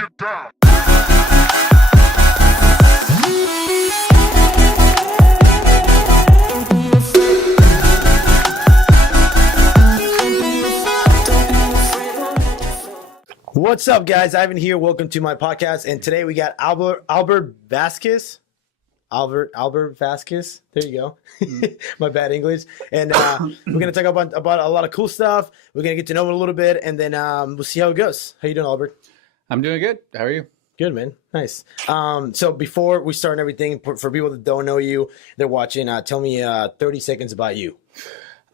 Get down. What's up, guys? Ivan here. Welcome to my podcast. And today we got Albert Vasquez. Albert Vasquez. There you go. My bad English. And we're gonna talk about a lot of cool stuff. We're gonna get to know him a little bit, and then we'll see how it goes. How you doing, Albert? I'm doing good. How are you? Good, man. Nice. So before we start and everything, for people that don't know you, they're watching. Tell me 30 seconds about you.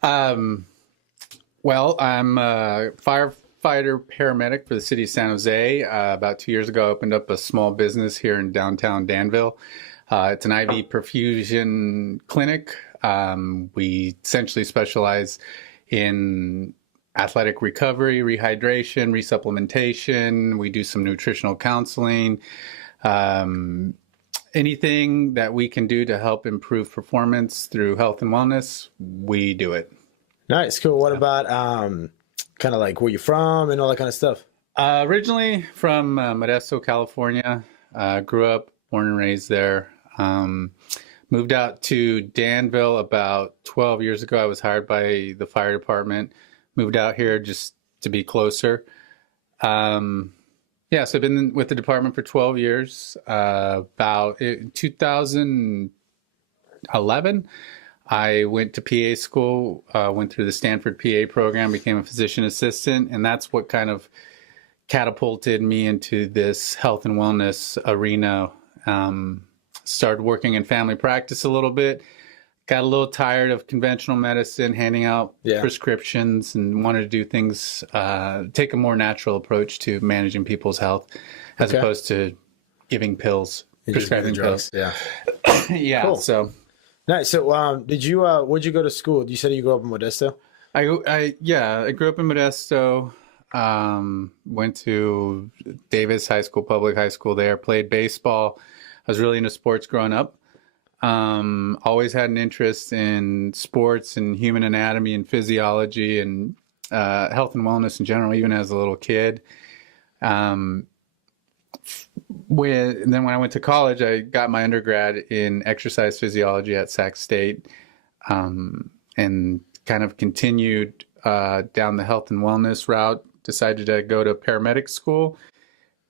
Well, I'm a firefighter paramedic for the city of San Jose. About 2 years ago, I opened up a small business here in downtown Danville. It's an IV perfusion clinic. We essentially specialize in athletic recovery, rehydration, resupplementation. We do some nutritional counseling. Anything that we can do to help improve performance through health and wellness, we do it. Nice, cool. What about kind of like where you're from and all that kind of stuff? Originally from Modesto, California. Grew up, born and raised there. Moved out to Danville about 12 years ago. I was hired by the fire department. Moved out here just to be closer. So I've been with the department for 12 years. About 2011, I went to PA school, went through the Stanford PA program, became a physician assistant, and that's what kind of catapulted me into this health and wellness arena. Started working in family practice a little bit, got a little tired of conventional medicine, handing out prescriptions, and wanted to do things, take a more natural approach to managing people's health as opposed to giving pills, prescribing pills. Yeah. Yeah. Cool. So nice. So where'd you go to school? You said you grew up in Modesto? I grew up in Modesto, went to Davis High School, public high school there, played baseball. I was really into sports growing up. Always had an interest in sports and human anatomy and physiology and health and wellness in general, even as a little kid. Then when I went to college, I got my undergrad in exercise physiology at Sac State, and kind of continued down the health and wellness route. Decided to go to paramedic school.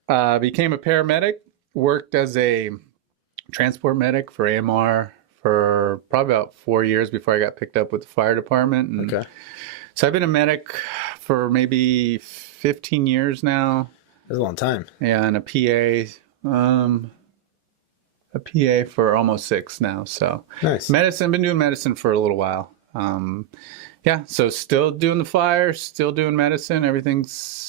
Became a paramedic. Worked as a transport medic for AMR for probably about 4 years before I got picked up with the fire department. And so I've been a medic for maybe 15 years now. That's a long time. Yeah, and a PA for almost 6 now. So nice. Medicine, been doing medicine for a little while. So still doing the fire, still doing medicine. Everything's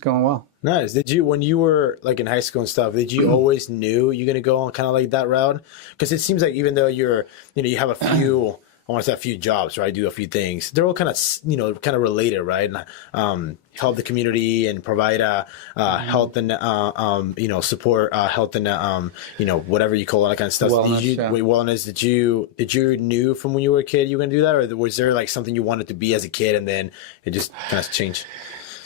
going well. Nice. Did you, when you were like in high school and stuff, did you always knew you're gonna go on kind of like that route? Because it seems like even though you have a few, I want to say a few jobs, right? Do a few things. They're all kind of, kind of related, right? Help the community and provide health and support health and whatever you call all that kind of stuff. Wellness, Did you knew from when you were a kid you were gonna do that, or was there like something you wanted to be as a kid and then it just kind of changed?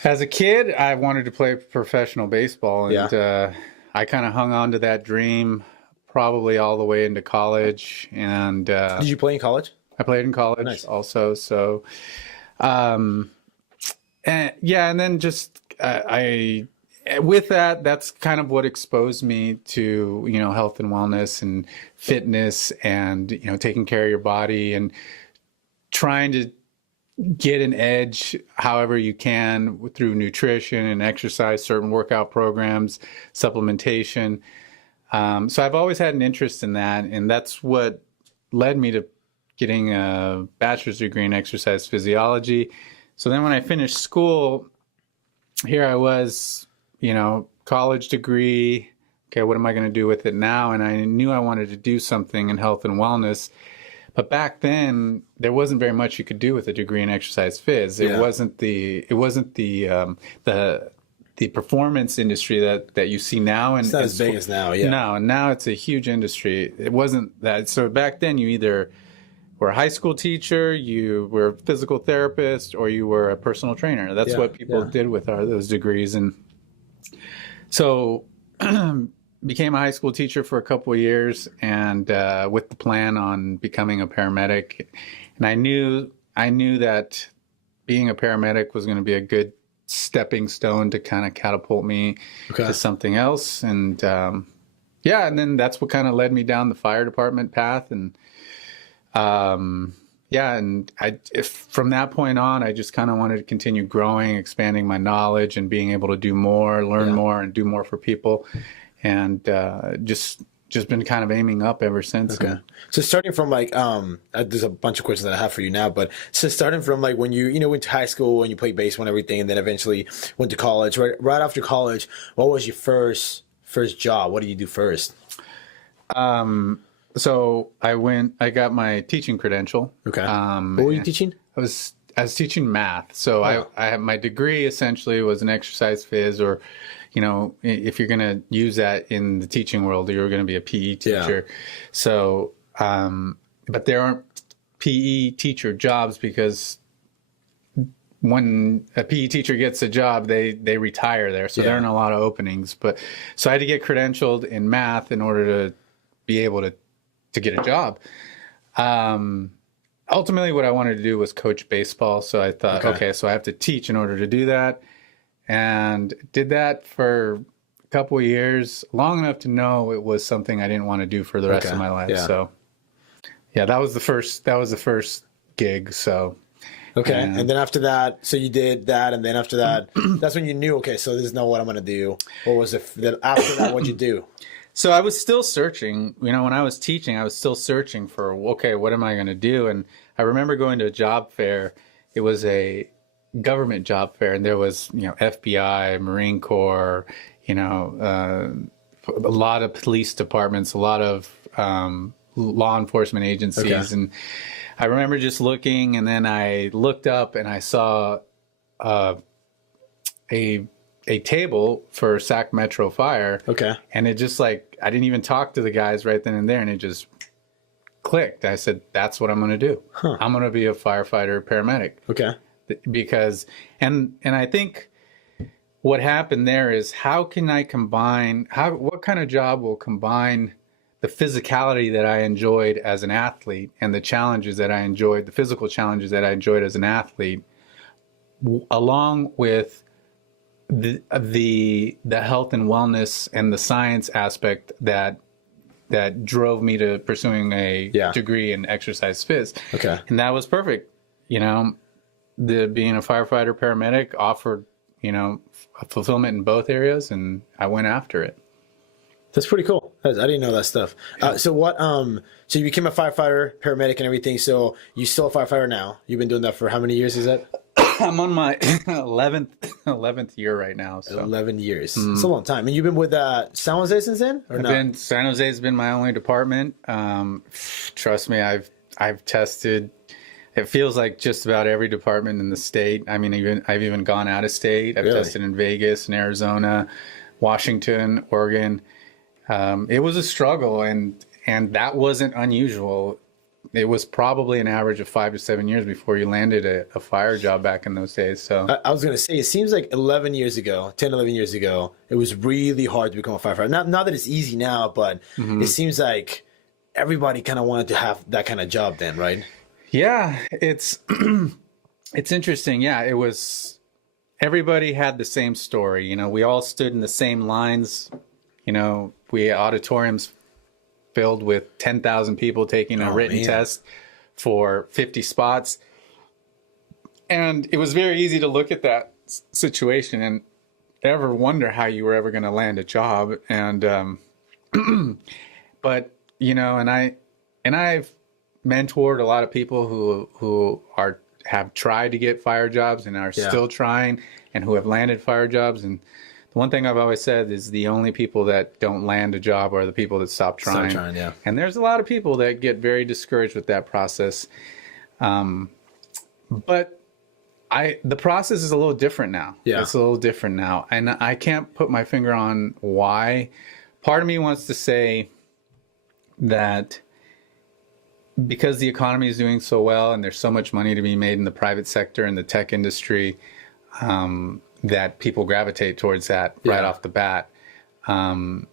As a kid, I wanted to play professional baseball, and I kind of hung on to that dream probably all the way into college. And did you play in college? I played in college also. So, and then just with that, that's kind of what exposed me to health and wellness and fitness, and taking care of your body and trying to get an edge however you can through nutrition and exercise, certain workout programs, supplementation. So I've always had an interest in that, and that's what led me to getting a bachelor's degree in exercise physiology. So then when I finished school, here I was, college degree. Okay, what am I going to do with it now? And I knew I wanted to do something in health and wellness. But back then, there wasn't very much you could do with a degree in exercise phys. It wasn't the performance industry that you see now. And it's not as big as now. Yeah. No, and now it's a huge industry. It wasn't that. So back then, you either were a high school teacher, you were a physical therapist, or you were a personal trainer. That's what people did with those degrees. And So became a high school teacher for a couple of years, and with the plan on becoming a paramedic. And I knew that being a paramedic was going to be a good stepping stone to kind of catapult me to something else. And yeah, and then that's what kind of led me down the fire department path. And yeah, and from that point on, I just kind of wanted to continue growing, expanding my knowledge, and being able to do more, learn more, and do more for people. And just been kind of aiming up ever since. Okay. So starting from like, there's a bunch of questions that I have for you now, but so starting from like when you went to high school and you played baseball and everything, and then eventually went to college, right after college, what was your first job? What did you do first? So I got my teaching credential. Okay. What were you teaching? I was teaching math. So I had my degree essentially was an exercise phys, or, if you're going to use that in the teaching world, you're going to be a PE teacher. Yeah. So, but there aren't PE teacher jobs because when a PE teacher gets a job, they retire there. So there aren't a lot of openings. But so I had to get credentialed in math in order to be able to get a job. Ultimately, what I wanted to do was coach baseball. So I thought, okay, so I have to teach in order to do that. And did that for a couple of years, long enough to know it was something I didn't want to do for the rest of my life. Yeah. So yeah, that was the first gig. So okay. And then after that, so you did that, and then after that, that's when you knew, okay, so this is not what I'm going to do. Or was it after that, what'd you do? So I was still searching, when I was teaching, I was still searching for, okay, what am I going to do? And I remember going to a job fair. It was a government job fair, and there was, FBI, Marine Corps, a lot of police departments, a lot of law enforcement agencies. Okay. And I remember just looking, and then I looked up and I saw a table for Sac Metro Fire. Okay. And it just I didn't even talk to the guys right then and there, and it just clicked. I said, that's what I'm going to do. Huh. I'm going to be a firefighter paramedic. Okay. Because, and I think what happened there is, how can I combine, what kind of job will combine the physicality that I enjoyed as an athlete and the challenges that I enjoyed, the physical challenges that I enjoyed as an athlete, along with the health and wellness and the science aspect that drove me to pursuing a degree in exercise phys. Okay. And that was perfect. Being a firefighter paramedic offered, a fulfillment in both areas, and I went after it. That's pretty cool. I didn't know that stuff. So you became a firefighter, paramedic and everything. So you're still a firefighter now. You've been doing that for how many years is that? I'm on my 11th year right now. So 11 years. It's a long time. And you've been with San Jose since then, or not? San Jose has been my only department. Trust me, I've tested. It feels like just about every department in the state. I mean, I've even gone out of state. I've tested in Vegas, in Arizona, Washington, Oregon. It was a struggle, and that wasn't unusual. It was probably an average of 5 to 7 years before you landed a fire job back in those days. So I was going to say, it seems like 11 years ago, it was really hard to become a firefighter. Not that it's easy now, but it seems like everybody kind of wanted to have that kind of job then, right? Yeah, it's interesting. Yeah, it was, everybody had the same story. We all stood in the same lines. We had auditoriums filled with 10,000 people taking a written test for 50 spots. And it was very easy to look at that situation and ever wonder how you were ever going to land a job. And, but, and I've mentored a lot of people who have tried to get fire jobs and are still trying, and who have landed fire jobs. And the one thing I've always said is, the only people that don't land a job are the people that stop trying. And there's a lot of people that get very discouraged with that process. But the process is a little different now. Yeah. It's a little different now. And I can't put my finger on why. Part of me wants to say that because the economy is doing so well and there's so much money to be made in the private sector and the tech industry, that people gravitate towards that right off the bat. Um,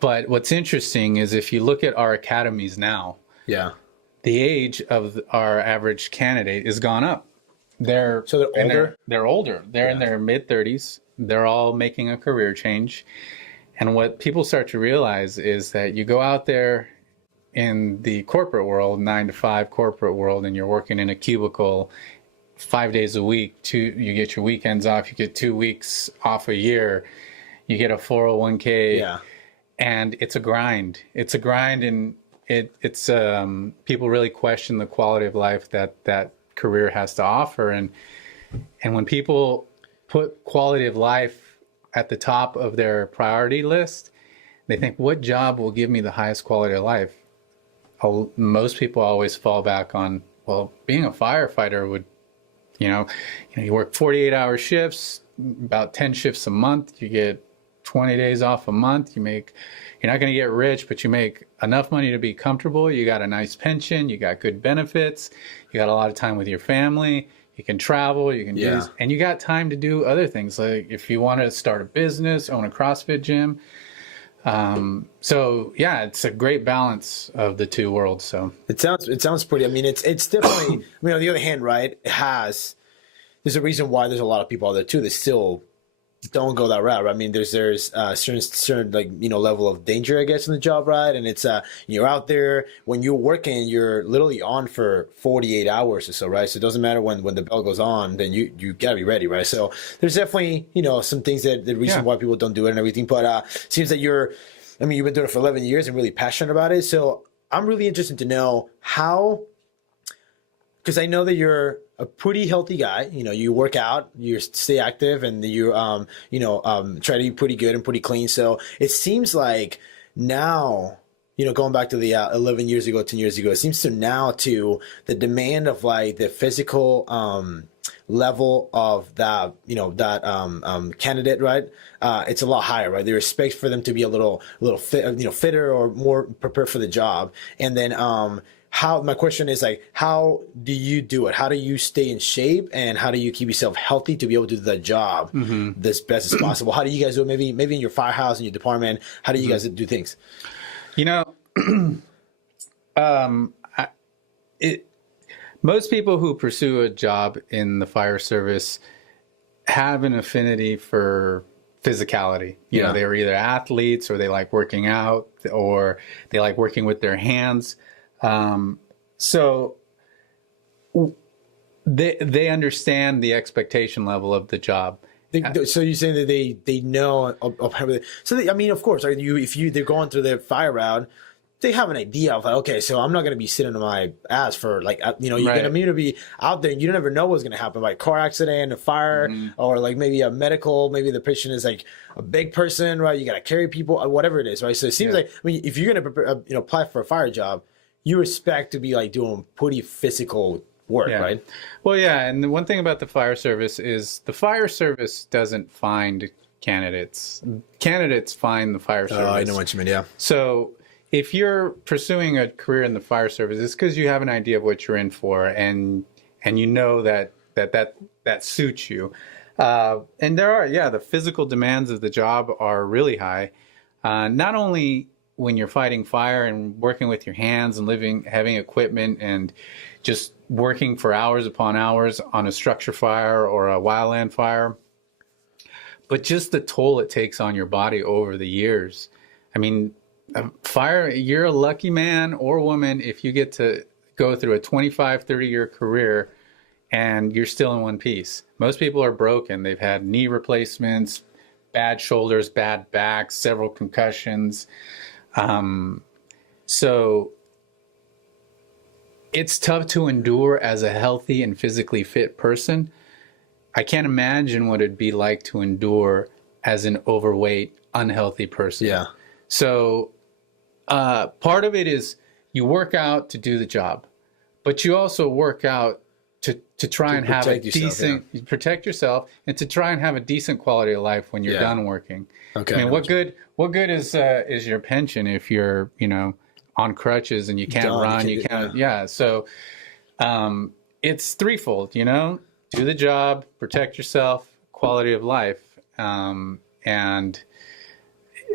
but what's interesting is if you look at our academies now, Yeah. the age of our average candidate has gone up. They're older. They're older. They're in their mid 30s. They're all making a career change. And what people start to realize is that you go out there in the corporate world, 9 to 5 corporate world, and you're working in a cubicle 5 days a week. You get your weekends off. You get 2 weeks off a year. You get a 401k. Yeah. And it's a grind. It's a grind, and it's people really question the quality of life that career has to offer. And when people put quality of life at the top of their priority list, they think, what job will give me the highest quality of life? Most people always fall back on, well, being a firefighter would, you work 48-hour shifts, about 10 shifts a month. You get 20 days off a month. You're not going to get rich, but you make enough money to be comfortable. You got a nice pension. You got good benefits. You got a lot of time with your family. You can travel. You can and you got time to do other things. Like if you want to start a business, own a CrossFit gym. So yeah, it's a great balance of the two worlds. So it sounds pretty. I mean, it's definitely. I mean, on the other hand, right? There's a reason why there's a lot of people out there too that still don't go that route. Right? I mean, there's certain like level of danger, I guess, in the job, right? And it's you're out there when you're working, you're literally on for 48 hours or so, right? So it doesn't matter when the bell goes on, then you gotta be ready, right? So there's definitely some things that the reason why people don't do it and everything. But seems that you've been doing it for 11 years and really passionate about it. So I'm really interested to know how, because I know that you're a pretty healthy guy. You work out, you stay active, and you try to be pretty good and pretty clean. So it seems like now, going back to the 11 years ago, 10 years ago, it seems to now to the demand of like the physical level of that candidate, right? It's a lot higher, right? There is space for them to be a little fit, fitter or more prepared for the job, and then my question is like, how do you do it? How do you stay in shape, and how do you keep yourself healthy to be able to do that job as best as possible? How do you guys do it? Maybe in your firehouse, in your department, how do you guys do things? Most people who pursue a job in the fire service have an affinity for physicality. They're either athletes, or they like working out, or they like working with their hands. So they understand the expectation level of the job. So you're saying that they know of everything. So of course, if they're going through their fire route, they have an idea of like, okay, so I'm not going to be sitting on my ass for like, you're going to be out there, and you never know what's going to happen, like car accident, a fire, or like maybe a medical, maybe the patient is like a big person, right? You got to carry people, whatever it is, right? So it seems like, if you're going to apply for a fire job, you expect to be like doing pretty physical work, right? Well, yeah. And the one thing about the fire service is the fire service doesn't find candidates. Candidates find the fire service. Oh, I know what you mean. Yeah. So if you're pursuing a career in the fire service, it's because you have an idea of what you're in for, and you know that suits you. And there are, the physical demands of the job are really high. Not only when you're fighting fire and working with your hands and having equipment and just working for hours upon hours on a structure fire or a wildland fire, but just the toll it takes on your body over the years. I mean, fire, you're a lucky man or woman if you get to go through a 25, 30-year career and you're still in one piece. Most people are broken. They've had knee replacements, bad shoulders, bad backs, several concussions. So it's tough to endure as a healthy and physically fit person. I can't imagine what it'd be like to endure as an overweight, unhealthy person. Yeah. So part of it is you work out to do the job, but you also work out to try and have a decent, protect yourself, and to try and have a decent quality of life when you're done working. Okay. I mean, what good is your pension if you're, on crutches and you can't run, you can't. So it's threefold, do the job, protect yourself, quality of life. And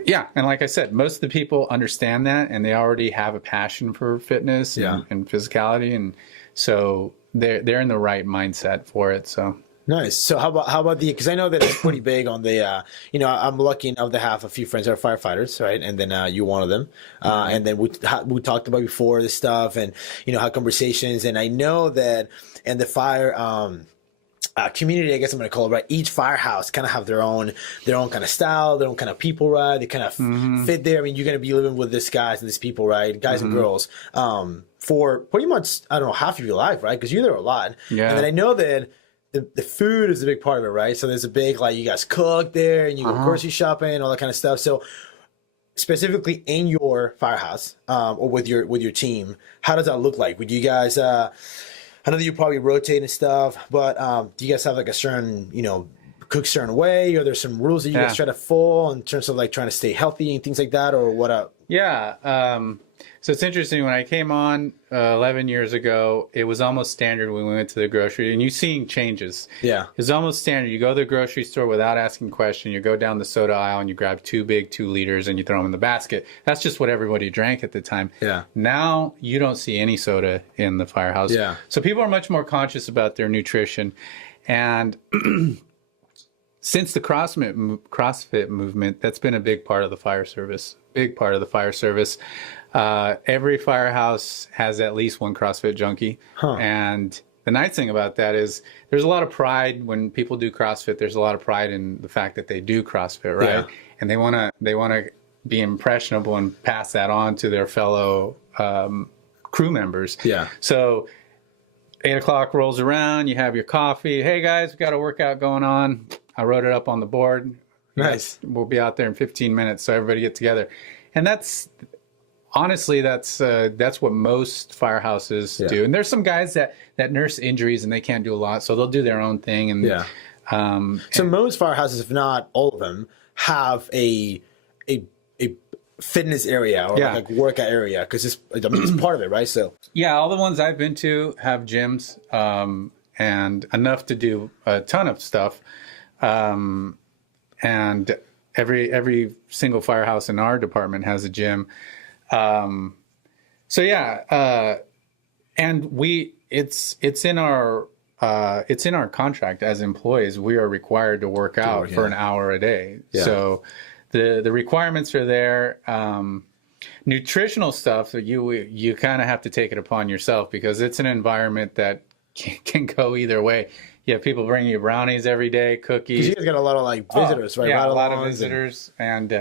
yeah, and like I said, most of the people understand that, and they already have a passion for fitness and physicality, and so they're in the right mindset for it. So nice. So how about the, because I know that it's pretty big on the I'm lucky enough to have a few friends that are firefighters, right? And then you're one of them. And then we talked about before this stuff, and had conversations, and I know that in the fire community, I guess I'm going to call it, right? Each firehouse kind of have their own kind of style, their own kind of people, right? They kind of fit there. I mean, you're going to be living with these guys and these people, right? Guys and girls, for pretty much, I don't know, half of your life, right? Because you're there a lot. Yeah. And then I know that the food is a big part of it, right? So there's a big, like, you guys cook there and you go grocery shopping, all that kind of stuff. So specifically in your firehouse, or with your team, how does that look like? Would you guys, I know that you probably rotate and stuff, but do you guys have like a certain, cook certain way, or there's some rules that you guys try to follow in terms of like trying to stay healthy and things like that, or what? Yeah. So it's interesting. When I came on 11 years ago, it was almost standard when we went to the grocery, and you're seeing changes. Yeah. It's almost standard. You go to the grocery store without asking a question. You go down the soda aisle and you grab 2 big 2 liters and you throw them in the basket. That's just what everybody drank at the time. Yeah. Now you don't see any soda in the firehouse. Yeah. So people are much more conscious about their nutrition. And since the CrossFit movement, that's been a big part of the fire service. Every firehouse has at least one CrossFit junkie. And the nice thing about that is there's a lot of pride when people do CrossFit. There's a lot of pride in the fact that they do CrossFit, right? Yeah. And they want to be impressionable and pass that on to their fellow crew members. Yeah. So 8 o'clock rolls around, you have your coffee. Hey guys, we got a workout going on. I wrote it up on the board. Nice. We'll be out there in 15 minutes. So everybody get together. And honestly, that's what most firehouses do. And there's some guys that nurse injuries and they can't do a lot, so they'll do their own thing. And so most firehouses, if not all of them, have a fitness area or like workout area, because it's part of it, right? So yeah, all the ones I've been to have gyms, and enough to do a ton of stuff. And every single firehouse in our department has a gym. And it's in our contract as employees. We are required to work out for an hour a day. Yeah. So the requirements are there. Nutritional stuff, you kind of have to take it upon yourself, because it's an environment that can go either way. You have people bringing you brownies every day, cookies. Because you guys got a lot of like visitors, right? Yeah, a lot of visitors, and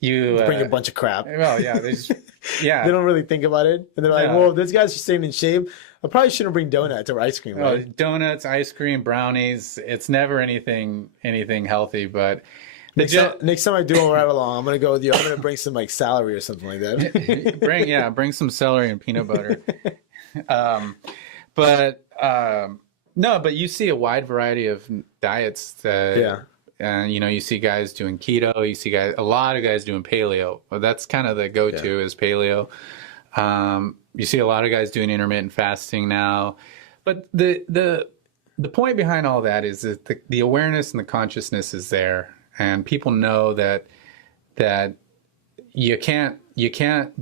you bring a bunch of crap. Well, yeah, they don't really think about it, and they're like, "Well, this guy's just staying in shape. I probably shouldn't bring donuts or ice cream." Right? Donuts, ice cream, brownies. It's never anything healthy, but. Next time I do a ride along, I'm gonna go with you. I'm gonna bring some like celery or something like that. bring some celery and peanut butter. But you see a wide variety of diets. And you see guys doing keto. You see a lot of guys doing paleo. Well, that's kind of the go-to is paleo. You see a lot of guys doing intermittent fasting now. But the point behind all that is that the awareness and the consciousness is there. And people know that you can't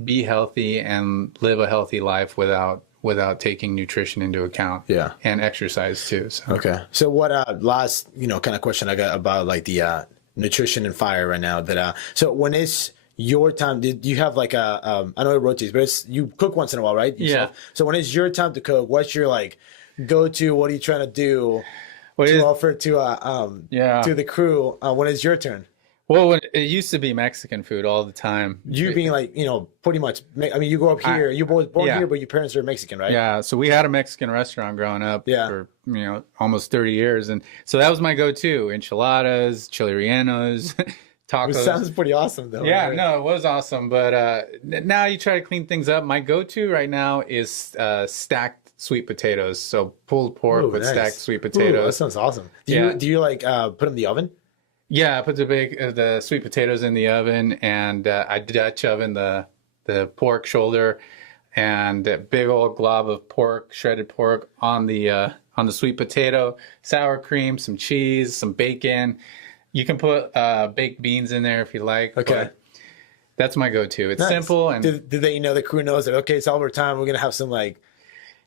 be healthy and live a healthy life without taking nutrition into account. Yeah. And exercise too. So. Okay. So what last kind of question I got about like the nutrition and fire right now, that so when it's your time, did you have like I know it rotates, but you cook once in a while, right? Yeah. So when it's your time to cook, what's your like go-to? What are you trying to do to offer to the crew when it's your turn? Well, it used to be Mexican food all the time. You being like, pretty much, I mean, you grew up here, you were born here, but your parents are Mexican, right? Yeah. So we had a Mexican restaurant growing up for, almost 30 years. And so that was my go-to: enchiladas, chile rellenos, tacos. It sounds pretty awesome though. Yeah, right? No, it was awesome. But now you try to clean things up. My go-to right now is stacked sweet potatoes. So pulled pork with stacked sweet potatoes. That sounds awesome. Do you like put them in the oven? Yeah, I put the sweet potatoes in the oven, and I Dutch oven the pork shoulder, and a big old glob of pork, shredded pork on the sweet potato, sour cream, some cheese, some bacon. You can put baked beans in there if you like. Okay. But that's my go-to. It's Nice. simple and do they the crew knows that okay, it's all over time. We're gonna have some like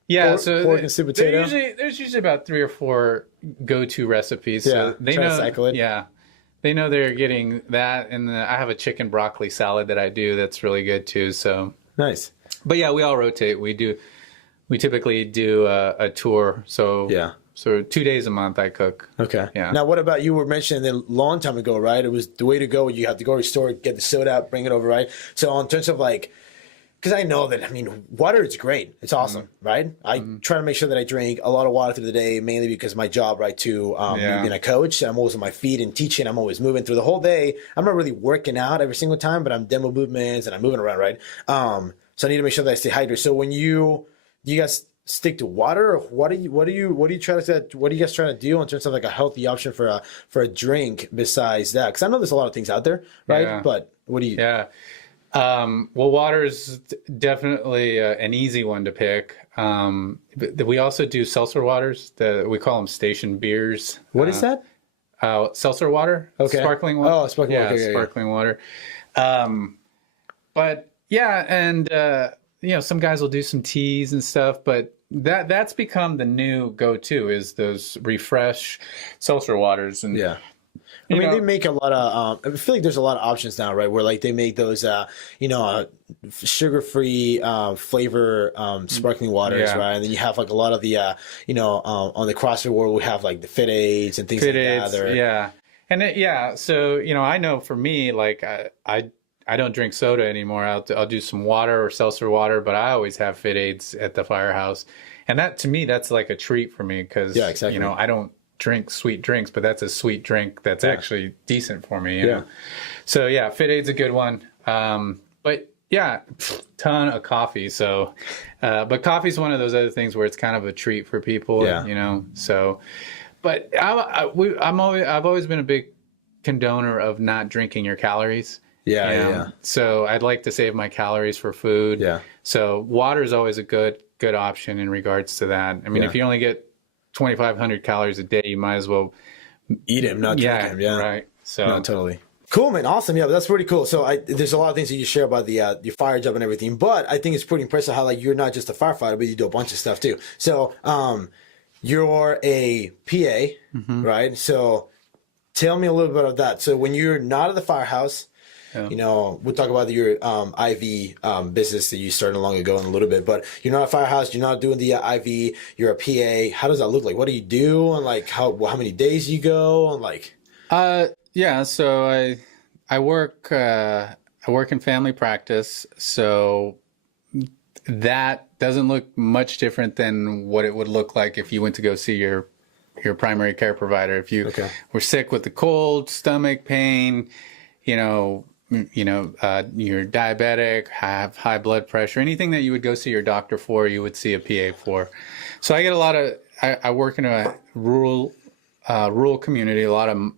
yeah. pork, So pork and sweet potato. there's usually about 3 or 4 go-to recipes. Yeah, So they try to know. cycle it. Yeah, they know they're getting that, and I have a chicken broccoli salad that I do that's really good too. So Nice. but yeah, we all rotate. We typically do a tour. So Yeah. So 2 days a month I cook. Okay. Yeah. Now, what about you were mentioning a long time ago, right? It was the way to go. You have to go to the store, get the soda out, bring it over, right? So in terms of like, because I know that, I mean, water is great. It's awesome, right? I try to make sure that I drink a lot of water through the day, mainly because my job, right, too, being a coach, I'm always on my feet and teaching. I'm always moving through the whole day. I'm not really working out every single time, but I'm demo movements and I'm moving around, right? So I need to make sure that I stay hydrated. So when you guys stick to water, or what do you try to what are you guys trying to do in terms of like a healthy option for a drink besides that? Because I know there's a lot of things out there, right? Yeah. But what do you? Yeah. Well, water is definitely an easy one to pick. But we also do seltzer waters. We call them station beers. What is that? Seltzer water. Okay. Sparkling water. Oh, sparkling water. Yeah, Okay, sparkling water. But yeah, and some guys will do some teas and stuff, but that's become the new go-to is those refresh seltzer waters. And Yeah. I mean, they make a lot of. I feel like there's a lot of options now, right? Where like they make those, sugar-free flavor sparkling waters, Yeah. right? And then you have like a lot of the, on the CrossFit world, we have like the Fit Aids and things like that. Yeah, and so I know for me, like I don't drink soda anymore. I'll do some water or seltzer water, but I always have Fit Aids at the firehouse, and that to me that's like a treat for me because Yeah, exactly. I don't drink sweet drinks, but that's a sweet drink that's actually decent for me. You know? So yeah, Fit Aid's a good one. But yeah, ton of coffee. So, but coffee's one of those other things where it's kind of a treat for people. Yeah. So, but I've always been a big condoner of not drinking your calories. Yeah. So I'd like to save my calories for food. Yeah. So water is always a good option in regards to that. I mean, if you only get 2,500 calories a day, you might as well Eat him, not drink him. Yeah. Right. So No, totally. Cool, man. Awesome. Yeah, but that's pretty cool. So there's a lot of things that you share about the your fire job and everything, but I think it's pretty impressive how like you're not just a firefighter, but you do a bunch of stuff too. So you're a PA, right? So tell me a little bit of that. So when you're not at the firehouse, we'll talk about your IV business that you started long ago in a little bit, but you're not a firehouse, you're not doing the IV, you're a PA. How does that look like? What do you do? And like how many days you go? And like so I work in family practice, so that doesn't look much different than what it would look like if you went to go see your primary care provider. If you were sick with a cold, stomach pain, you're diabetic, have high blood pressure, anything that you would go see your doctor for, you would see a PA for. So I get a lot of, I work in a rural community, a lot of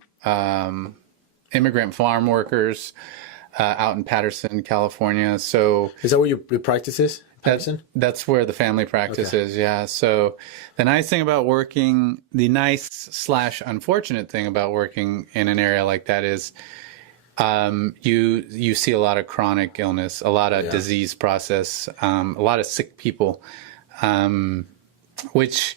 immigrant farm workers out in Patterson, California. So is that where your practice is? That's where the family practice is. Yeah. So the nice thing about working, the nice/unfortunate thing about working in an area like that is, you see a lot of chronic illness, a lot of disease process, a lot of sick people, which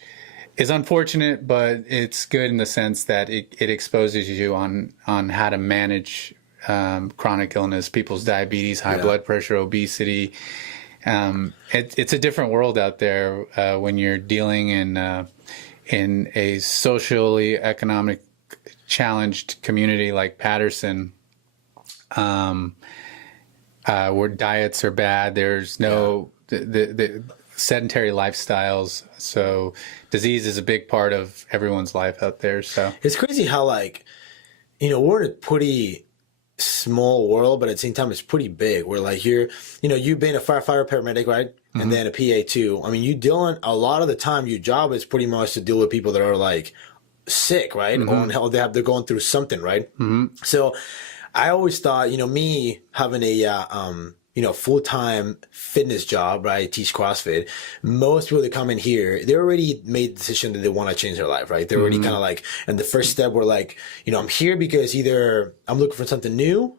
is unfortunate, but it's good in the sense that it exposes you on how to manage chronic illness, people's diabetes, high blood pressure, obesity. It's a different world out there when you're dealing in a socially economic challenged community like Patterson. Where diets are bad, there's no the sedentary lifestyles, so disease is a big part of everyone's life out there. So it's crazy how like we're in a pretty small world, but at the same time it's pretty big. Where like you've been a firefighter, paramedic, right? And then a PA too. I mean, you dealing a lot of the time. Your job is pretty much to deal with people that are like sick, right? Or they're going through something, right? So I always thought, me having a full-time fitness job, right? Teach CrossFit. Most people that come in here, they already made the decision that they want to change their life, right? They're already kind of like, and the first step were like, I'm here because either I'm looking for something new,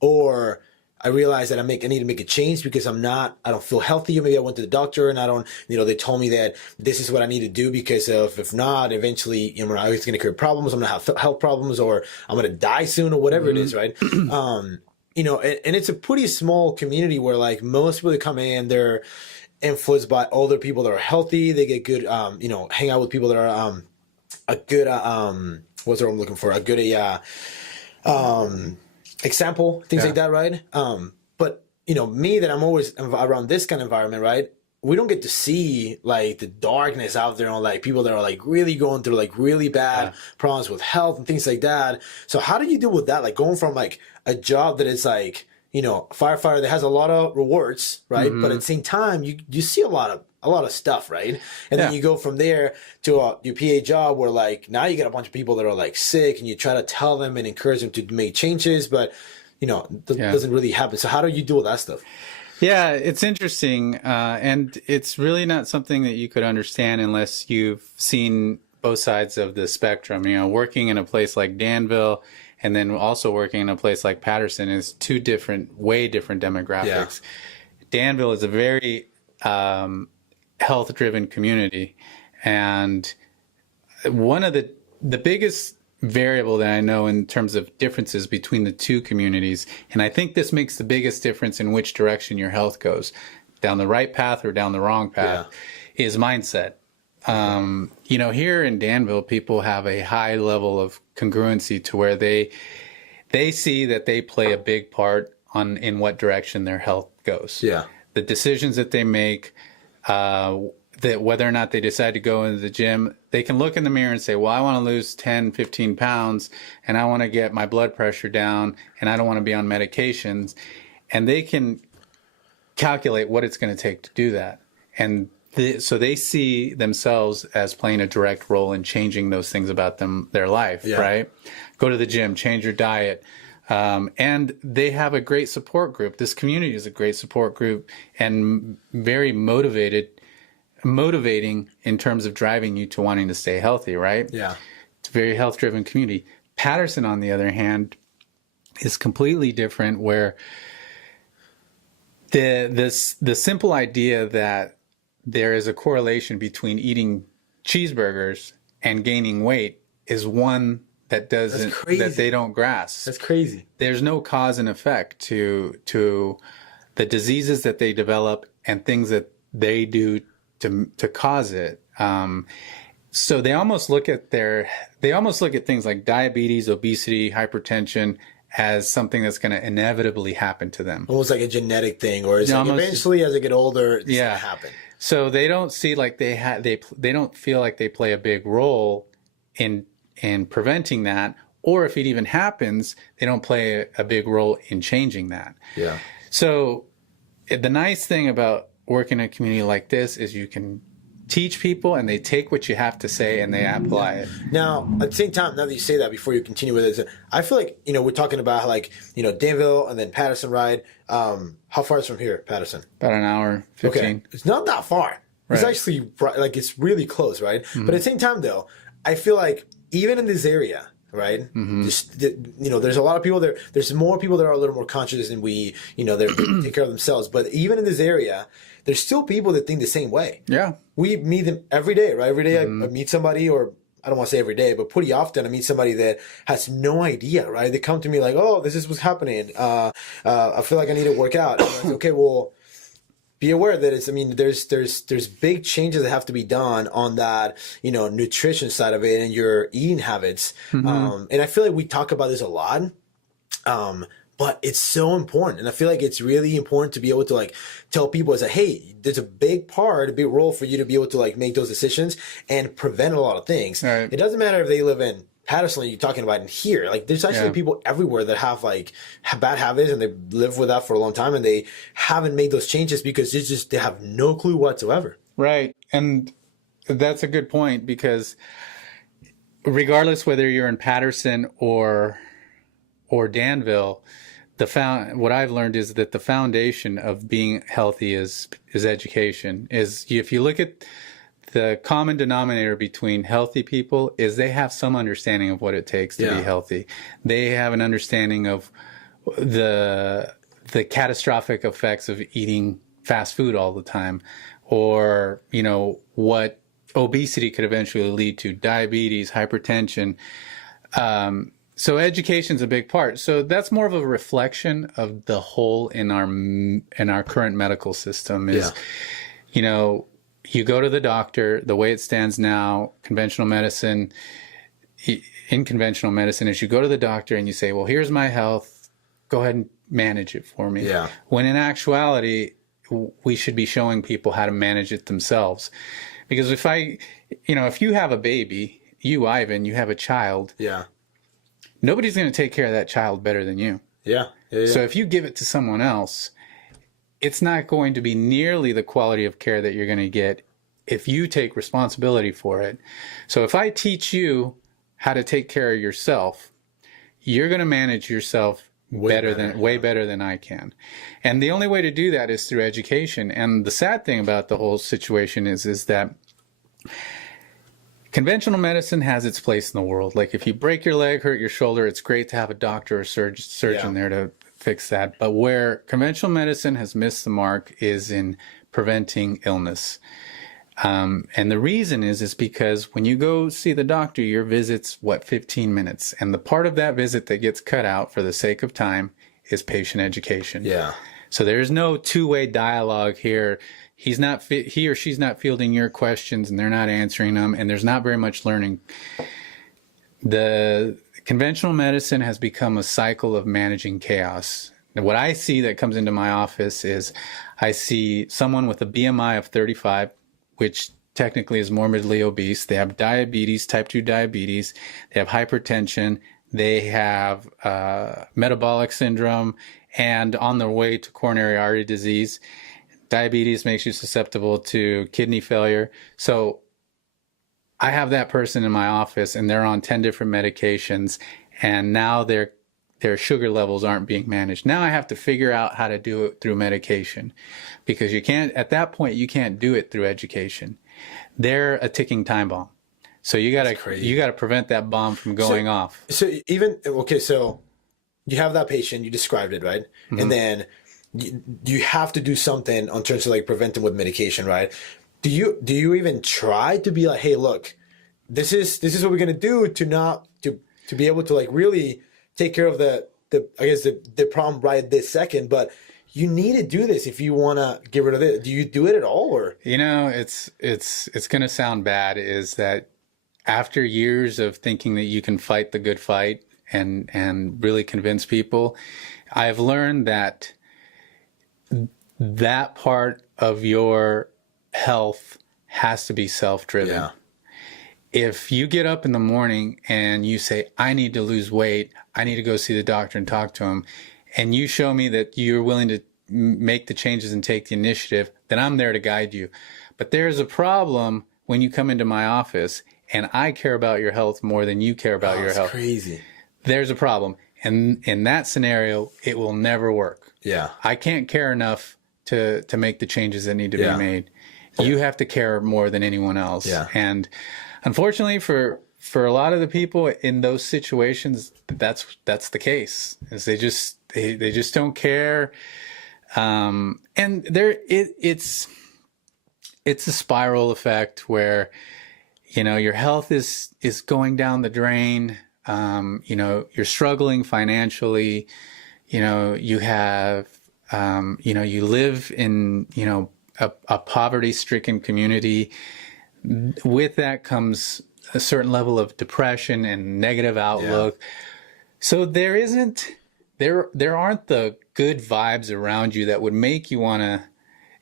or I realized that I need to make a change because I don't feel healthy. Or maybe I went to the doctor and I don't, they told me that this is what I need to do because if not, eventually, it's going to create problems. I'm going to have health problems, or I'm going to die soon, or whatever it is, right? And it's a pretty small community where like most people that come in, they're influenced by older people that are healthy. They get good, hang out with people that are a good, what's the word I'm looking for? A good, example, things like that, right? But me, that I'm always around this kind of environment, right? We don't get to see like the darkness out there on like people that are like really going through like really bad problems with health and things like that. So how do you deal with that? Like going from like a job that is like, firefighter that has a lot of rewards, right? But at the same time, you see a lot of stuff, right? And then you go from there to your PA job where like now you get a bunch of people that are like sick, and you try to tell them and encourage them to make changes, but doesn't really happen. So how do you deal with that stuff? Yeah, it's interesting. And it's really not something that you could understand unless you've seen both sides of the spectrum. Working in a place like Danville and then also working in a place like Patterson is two way different demographics. Yeah. Danville is a very health-driven community. And one of the biggest variable that I know in terms of differences between the two communities, and I think this makes the biggest difference in which direction your health goes, down the right path or down the wrong path, is mindset. Here in Danville, people have a high level of congruency to where they see that they play a big part in what direction their health goes. Yeah. The decisions that they make, that whether or not they decide to go into the gym, they can look in the mirror and say, well, I want to lose 10, 15 pounds, and I want to get my blood pressure down, and I don't want to be on medications. And they can calculate what it's going to take to do that. And so they see themselves as playing a direct role in changing those things about their life, right? Go to the gym, change your diet. And they have a great support group. This community is a great support group and very motivating in terms of driving you to wanting to stay healthy, right? Yeah. It's a very health-driven community. Patterson, on the other hand, is completely different, where the simple idea that there is a correlation between eating cheeseburgers and gaining weight is one that they don't grasp. That's crazy. There's no cause and effect to the diseases that they develop and things that they do to cause it. So they almost look at things like diabetes, obesity, hypertension as something that's going to inevitably happen to them. Almost like a genetic thing, or is eventually as they get older, it's going to happen. So they don't see like they don't feel like they play a big role in preventing that, or if it even happens, they don't play a big role in changing that. Yeah. So the nice thing about working in a community like this is you can teach people and they take what you have to say and they apply it. Now, at the same time, now that you say that, before you continue with it, I feel like, we're talking about like, Danville and then Patterson, right? How far is from here, Patterson? About an hour, 15. Okay. It's not that far. Right. It's actually like, it's really close, right? Mm-hmm. But at the same time though, I feel like even in this area, right? Mm-hmm. There's a lot of people there. There's more people that are a little more conscious than we, they take care of themselves. But even in this area, there's still people that think the same way. Yeah. We meet them every day, right? Every day I meet somebody, or I don't want to say every day, but pretty often I meet somebody that has no idea, right? They come to me like, oh, this is what's happening. I feel like I need to work out. And I'm like, okay, well, be aware that there's big changes that have to be done on that, nutrition side of it and your eating habits. Mm-hmm. And I feel like we talk about this a lot. But it's so important. And I feel like it's really important to be able to like tell people is that, hey, there's a big role for you to be able to like make those decisions and prevent a lot of things. Right. It doesn't matter if they live in Patterson, like you're talking about in here. Like there's actually people everywhere that have like bad habits and they live with that for a long time and they haven't made those changes because they have no clue whatsoever. Right. And that's a good point, because regardless whether you're in Patterson or Danville, what I've learned is that the foundation of being healthy is education. Is if you look at the common denominator between healthy people is they have some understanding of what it takes to be healthy. They have an understanding of the catastrophic effects of eating fast food all the time, or, you know, what obesity could eventually lead to, diabetes, hypertension. So education's a big part. So that's more of a reflection of the hole in our current medical system is, you know, you go to the doctor, the way it stands now, in conventional medicine is you go to the doctor and you say, well, here's my health, go ahead and manage it for me. Yeah. When in actuality, we should be showing people how to manage it themselves. Because if you have a baby, Ivan, you have a child. Yeah. Nobody's going to take care of that child better than you. Yeah. So if you give it to someone else, it's not going to be nearly the quality of care that you're going to get if you take responsibility for it. So if I teach you how to take care of yourself, you're going to manage yourself way better than I can. And the only way to do that is through education. And the sad thing about the whole situation is that conventional medicine has its place in the world. Like if you break your leg, hurt your shoulder, it's great to have a doctor or surgeon there to fix that. But where conventional medicine has missed the mark is in preventing illness. And the reason is because when you go see the doctor, your visit's 15 minutes. And the part of that visit that gets cut out for the sake of time is patient education. Yeah. So there's no two-way dialogue here. He or she's not fielding your questions and they're not answering them. And there's not very much learning. The conventional medicine has become a cycle of managing chaos. And what I see that comes into my office is I see someone with a BMI of 35, which technically is morbidly obese. They have diabetes, type 2 diabetes. They have hypertension. They have metabolic syndrome and on their way to coronary artery disease. Diabetes makes you susceptible to kidney failure. So I have that person in my office and they're on 10 different medications and now their sugar levels aren't being managed. Now I have to figure out how to do it through medication because at that point, you can't do it through education. They're a ticking time bomb. So you gotta prevent that bomb from going off. So so you have that patient, you described it, right? Mm-hmm. And then you have to do something in terms of like prevent them with medication, right? Do you even try to be like, hey, look, this is what we're gonna do to be able to like really take care of the problem right this second, but you need to do this if you want to get rid of it. Do you do it at all, or it's gonna sound bad, is that after years of thinking that you can fight the good fight and really convince people, I've learned that part of your health has to be self-driven. Yeah. If you get up in the morning and you say, I need to lose weight, I need to go see the doctor and talk to him, and you show me that you're willing to make the changes and take the initiative, then I'm there to guide you. But there's a problem when you come into my office and I care about your health more than you care about your health. That's crazy. There's a problem. And in that scenario, it will never work. Yeah. I can't care enough to make the changes that need to be made. You have to care more than anyone else. Yeah. And unfortunately for a lot of the people in those situations, that's the case. Is they just don't care. And it's a spiral effect where, your health is going down the drain. You're struggling financially. You have, you live in, a poverty-stricken community. With that comes a certain level of depression and negative outlook. Yeah. So there aren't the good vibes around you that would make you want to,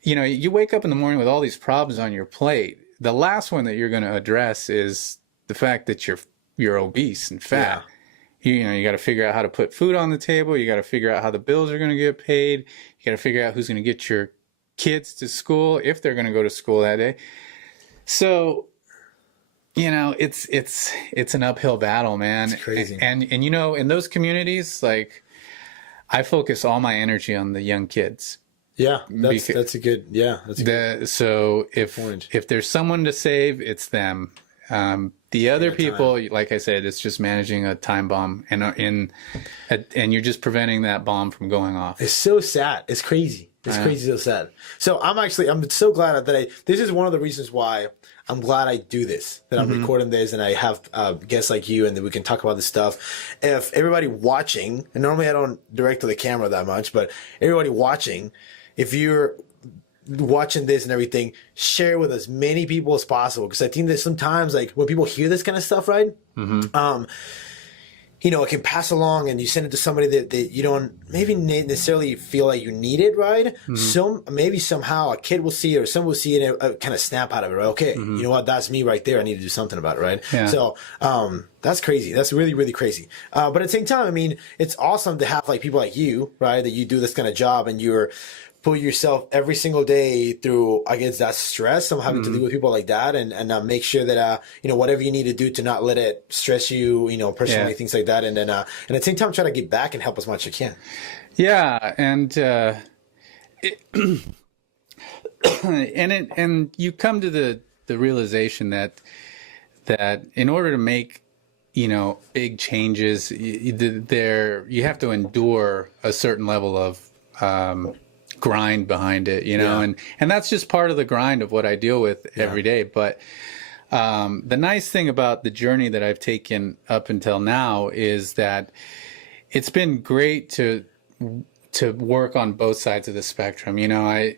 you wake up in the morning with all these problems on your plate. The last one that you're going to address is the fact that you're obese and fat. Yeah. You got to figure out how to put food on the table. You got to figure out how the bills are going to get paid. You got to figure out who's going to get your kids to school if they're going to go to school that day. So, it's an uphill battle, man. It's crazy. And in those communities, like I focus all my energy on the young kids. Yeah, that's a good, So point. if there's someone to save, it's them. The other people, like I said, it's just managing a time bomb, and you're just preventing that bomb from going off. It's so sad. It's crazy. It's crazy, so sad. So I'm so glad that this is one of the reasons why I'm glad I do this, that I'm recording this and I have guests like you and that we can talk about this stuff. If everybody watching, and normally I don't direct to the camera that much, but everybody watching, if you're watching this and everything, share with as many people as possible. Because I think that sometimes, like, when people hear this kind of stuff, right? It can pass along and you send it to somebody that you don't maybe necessarily feel like you need it, right? Maybe somehow a kid will see it or someone will see it and kind of snap out of it, right? Okay, you know what? That's me right there. I need to do something about it, right? Yeah. So that's crazy. That's really, really crazy. But at the same time, I mean, it's awesome to have like people like you, right? That you do this kind of job and you're put yourself every single day through, I guess, that stress of having to deal with people like that, and make sure that whatever you need to do to not let it stress you, personally, things like that, and then and at the same time try to get back and help as much as you can. Yeah, and and you come to the realization that in order to make big changes, you have to endure a certain level of grind behind it, and that's just part of the grind of what I deal with every day. But the nice thing about the journey that I've taken up until now is that it's been great to work on both sides of the spectrum. I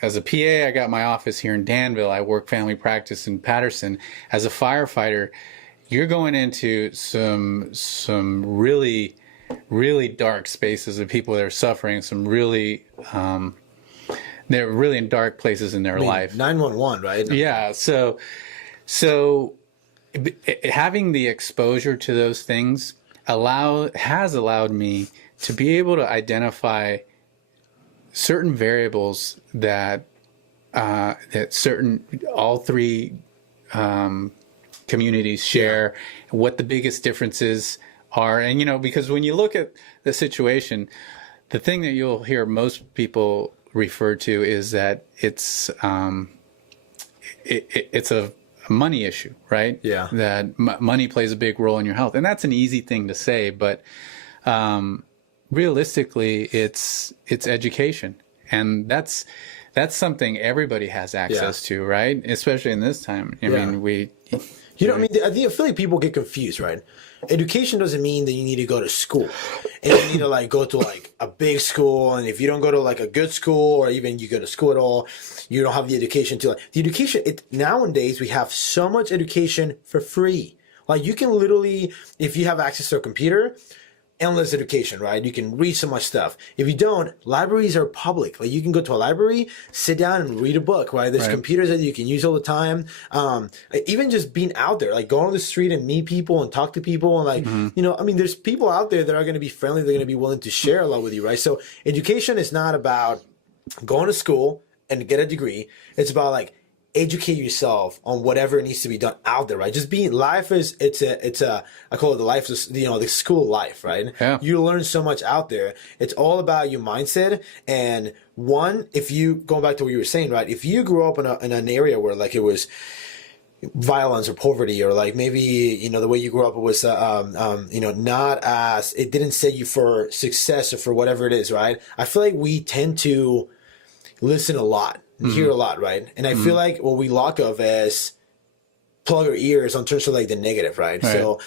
as a PA, I got my office here in Danville. I work family practice in Patterson. As a firefighter, you're going into some really, really dark spaces of people that are suffering, some really, they're really in dark places in their life. 911, right? Yeah. So having the exposure to those things has allowed me to be able to identify certain variables that all three communities share, what the biggest differences are. And, because when you look at the situation, the thing that you'll hear most people refer to is that it's a money issue, right? Yeah. That money plays a big role in your health. And that's an easy thing to say, but realistically, it's education. And that's something everybody has access to, right? Especially in this time. I mean, I feel like people get confused, right? Education doesn't mean that you need to go to school and you need to go to a big school. And if you don't go to a good school, or even you go to school at all, you don't have the education to the education. Nowadays we have so much education for free. You can literally, if you have access to a computer, endless education, right? You can read so much stuff. If you don't, libraries are public. You can go to a library, sit down and read a book, right? There's computers that you can use all the time. Even just being out there, going on the street and meet people and talk to people. And there's people out there that are going to be friendly. They're going to be willing to share a lot with you, right? So education is not about going to school and get a degree. It's about educate yourself on whatever needs to be done out there, right? Just being life is I call it the life, the school of life, right? Yeah. You learn so much out there. It's all about your mindset. And if you going back to what you were saying, right? If you grew up in an area where it was violence or poverty, or maybe the way you grew up was not as, it didn't set you for success or for whatever it is, right? I feel like we tend to listen a lot. Hear a lot, right? And I feel like what we lack of is plug our ears on terms of the negative, right? So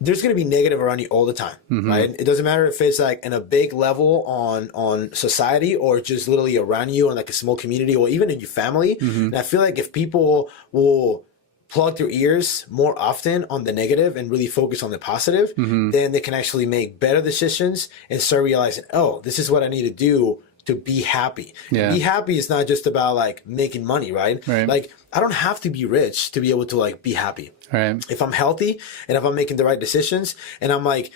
there's going to be negative around you all the time, right? It doesn't matter if it's in a big level on society or just literally around you on a small community or even in your family. And I feel like if people will plug their ears more often on the negative and really focus on the positive, then they can actually make better decisions and start realizing, oh, this is what I need to do to be happy. Yeah. Be happy is not just about making money, right? I don't have to be rich to be able to be happy. Right. If I'm healthy and if I'm making the right decisions and I'm going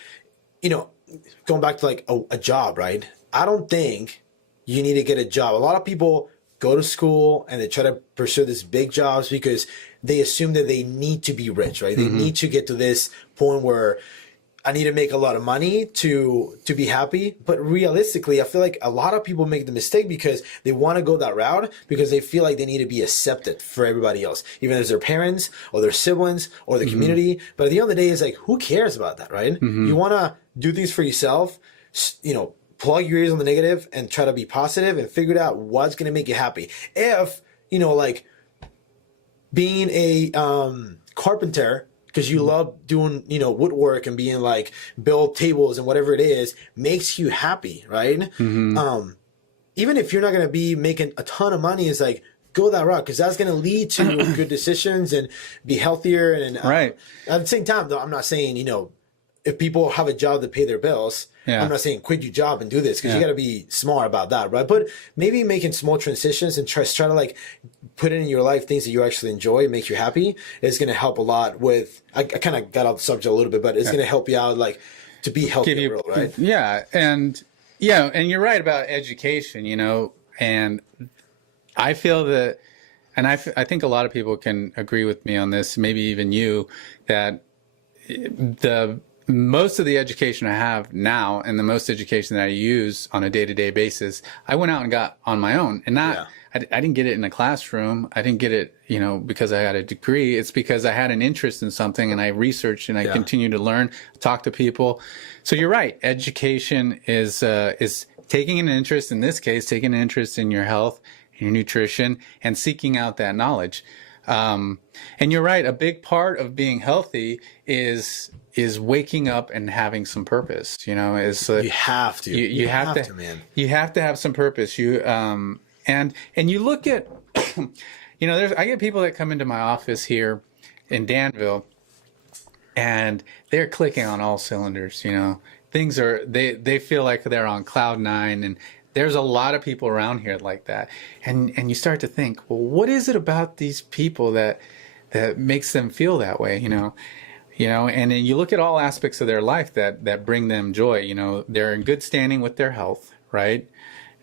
back to a job, right? I don't think you need to get a job. A lot of people go to school and they try to pursue these big jobs because they assume that they need to be rich, right? They need to get to this point where I need to make a lot of money to be happy. But realistically, I feel like a lot of people make the mistake because they want to go that route because they feel like they need to be accepted for everybody else, even if it's their parents or their siblings or the community. But at the end of the day, it's like, who cares about that, right? You want to do things for yourself, plug your ears on the negative and try to be positive and figure out what's going to make you happy. If, like being a carpenter, because you love doing, woodwork and being like build tables and whatever it is, makes you happy, right? Even if you're not going to be making a ton of money, it's like, go that route because that's going to lead to good decisions and be healthier. And right. At the same time, though, I'm not saying, if people have a job to pay their bills, I'm not saying quit your job and do this because you got to be smart about that, right? But maybe making small transitions and try to like put in your life things that you actually enjoy and make you happy is going to help a lot with, I kind of got off the subject a little bit, but it's going to help you out like to be healthy in the world, right? Yeah. And you're right about education, and I feel that, and I think a lot of people can agree with me on this, maybe even you, that most of the education I have now and the most education that I use on a day-to-day basis, I went out and got on my own. And I didn't get it in a classroom. I didn't get it, because I had a degree. It's because I had an interest in something and I researched and I continued to learn, talk to people. So you're right. Education is taking an interest, in this case, taking an interest in your health, your nutrition, and seeking out that knowledge. And you're right. A big part of being healthy is waking up and having some purpose. You have to. You have to, man. You have to have some purpose. And you look at, I get people that come into my office here in Danville, and they're clicking on all cylinders. Things are they feel like they're on cloud nine, and there's a lot of people around here like that. And you start to think, well, what is it about these people that makes them feel that way, and then you look at all aspects of their life that bring them joy. They're in good standing with their health, right?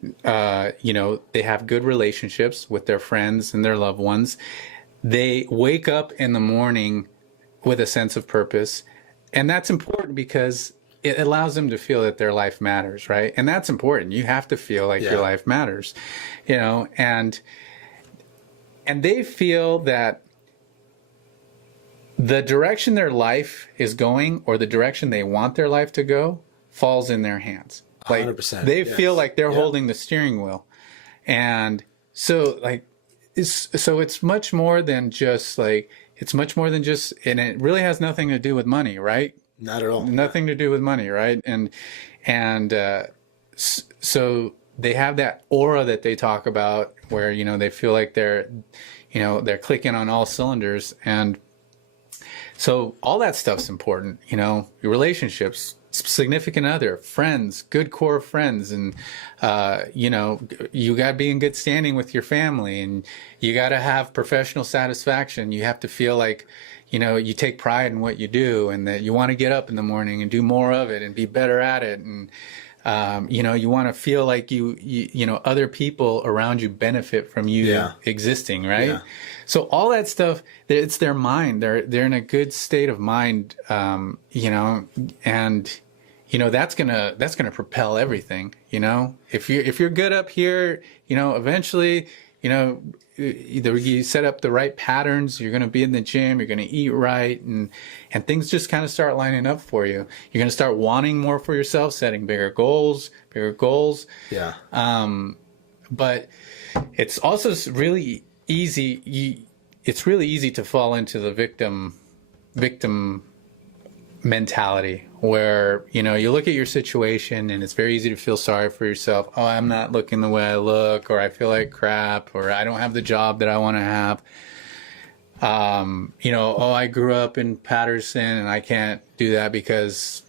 They have good relationships with their friends and their loved ones. They wake up in the morning with a sense of purpose. And that's important because it allows them to feel that their life matters, right? And that's important. You have to feel like your life matters, and they feel that the direction their life is going or the direction they want their life to go falls in their hands. Like 100%, they feel like they're holding the steering wheel. And so it's much more than just and it really has nothing to do with money, right? Not at all. Nothing to do with money, right? And so they have that aura that they talk about where, they feel like they're clicking on all cylinders. And so all that stuff's important, your relationships, significant other, friends, good core friends. And, you got to be in good standing with your family, and you got to have professional satisfaction. You have to feel like, you take pride in what you do, and that you want to get up in the morning and do more of it and be better at it. And, you want to feel like other people around you benefit from you existing, right? Yeah. So all that stuff, it's their mind. They're in a good state of mind, and that's gonna propel everything. If you're good up here, eventually, either you set up the right patterns, you're going to be in the gym, you're going to eat right, and things just kind of start lining up for you. You're going to start wanting more for yourself, setting bigger goals. Yeah. But it's also really easy. It's really easy to fall into the victim mentality where, you look at your situation and it's very easy to feel sorry for yourself. Oh, I'm not looking the way I look, or I feel like crap, or I don't have the job that I want to have. Oh, I grew up in Patterson and I can't do that because,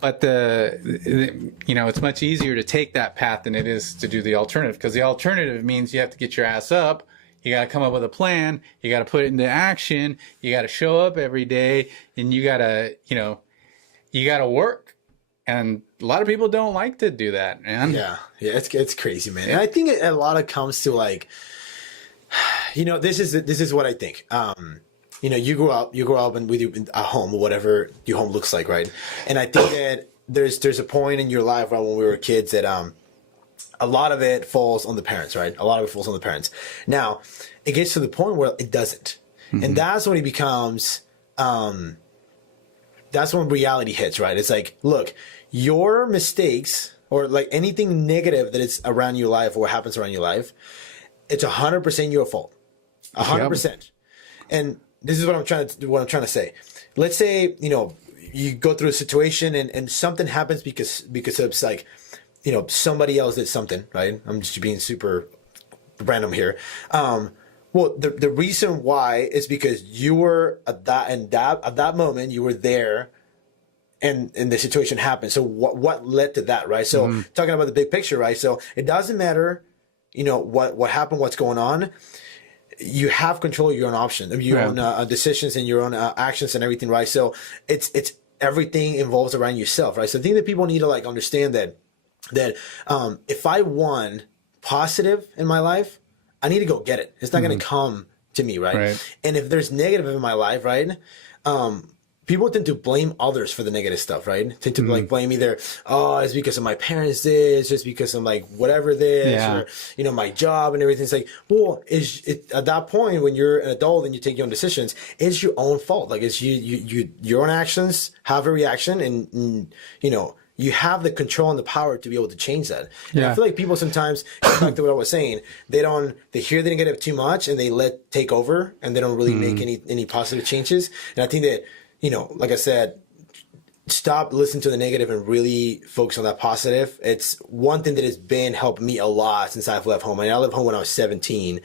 but it's much easier to take that path than it is to do the alternative, because the alternative means you have to get your ass up. You got to come up with a plan. You got to put it into action. You got to show up every day, and you got to work. And a lot of people don't like to do that, man. Yeah, it's crazy, man. And I think a lot of comes to like, this is what I think. you grow up and with a home, whatever your home looks like, right? And I think that there's a point in your life, right, when we were kids that a lot of it falls on the parents, right? A lot of it falls on the parents. Now, it gets to the point where it doesn't. And that's when it becomes, that's when reality hits, right? It's like, look, your mistakes or like anything negative that is around your life or what happens around your life, it's 100% your fault. 100%. And this is what I'm trying to say. Let's say, you go through a situation and something happens because of like, somebody else did something, right? I'm just being super random here. Well, the reason why is because you were at that moment, you were there and the situation happened. So what led to that, right? So talking about the big picture, right? So it doesn't matter, what happened, what's going on. You have control of your own options, your own decisions and your own actions and everything, right? So it's everything involves around yourself, right? So I think that people need to like understand that if I want positive in my life, I need to go get it. It's not going to come to me, right? And if there's negative in my life, right? People tend to blame others for the negative stuff, right? Tend to like blame either, oh, it's because of my parents this, just because of like whatever this, or my job and everything. It's like, well, at that point when you're an adult and you take your own decisions, it's your own fault. Like it's your own actions have a reaction, and you have the control and the power to be able to change that. And I feel like people sometimes, back to what I was saying, they hear the negative too much and they take over and they don't really make any positive changes. And I think that, like I said, stop listening to the negative and really focus on that positive. It's one thing that has been helping me a lot since I've left home. I left home when I was 17.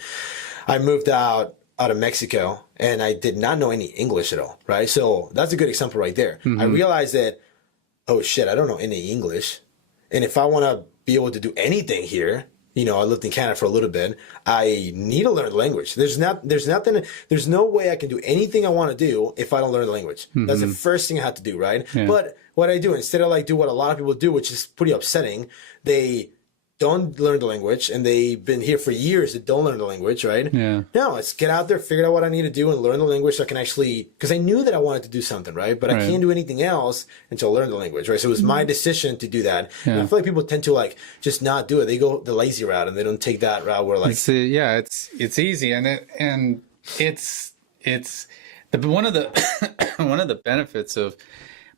I moved out of Mexico and I did not know any English at all, right? So that's a good example right there. I realized that, oh shit, I don't know any English. And if I want to be able to do anything here, I lived in Canada for a little bit, I need to learn the language. There's no way I can do anything I want to do if I don't learn the language. That's the first thing I have to do, right? But what I do, instead of like do what a lot of people do, which is pretty upsetting, they don't learn the language, and they've been here for years that don't learn the language, right? No, let's get out there, figure out what I need to do, and learn the language so I can actually, because I knew that I wanted to do something, right? But I can't do anything else until I learn the language, right? So it was my decision to do that. And I feel like people tend to like just not do it. They go the lazy route and they don't take that route where like it's easy, and it's one of the benefits of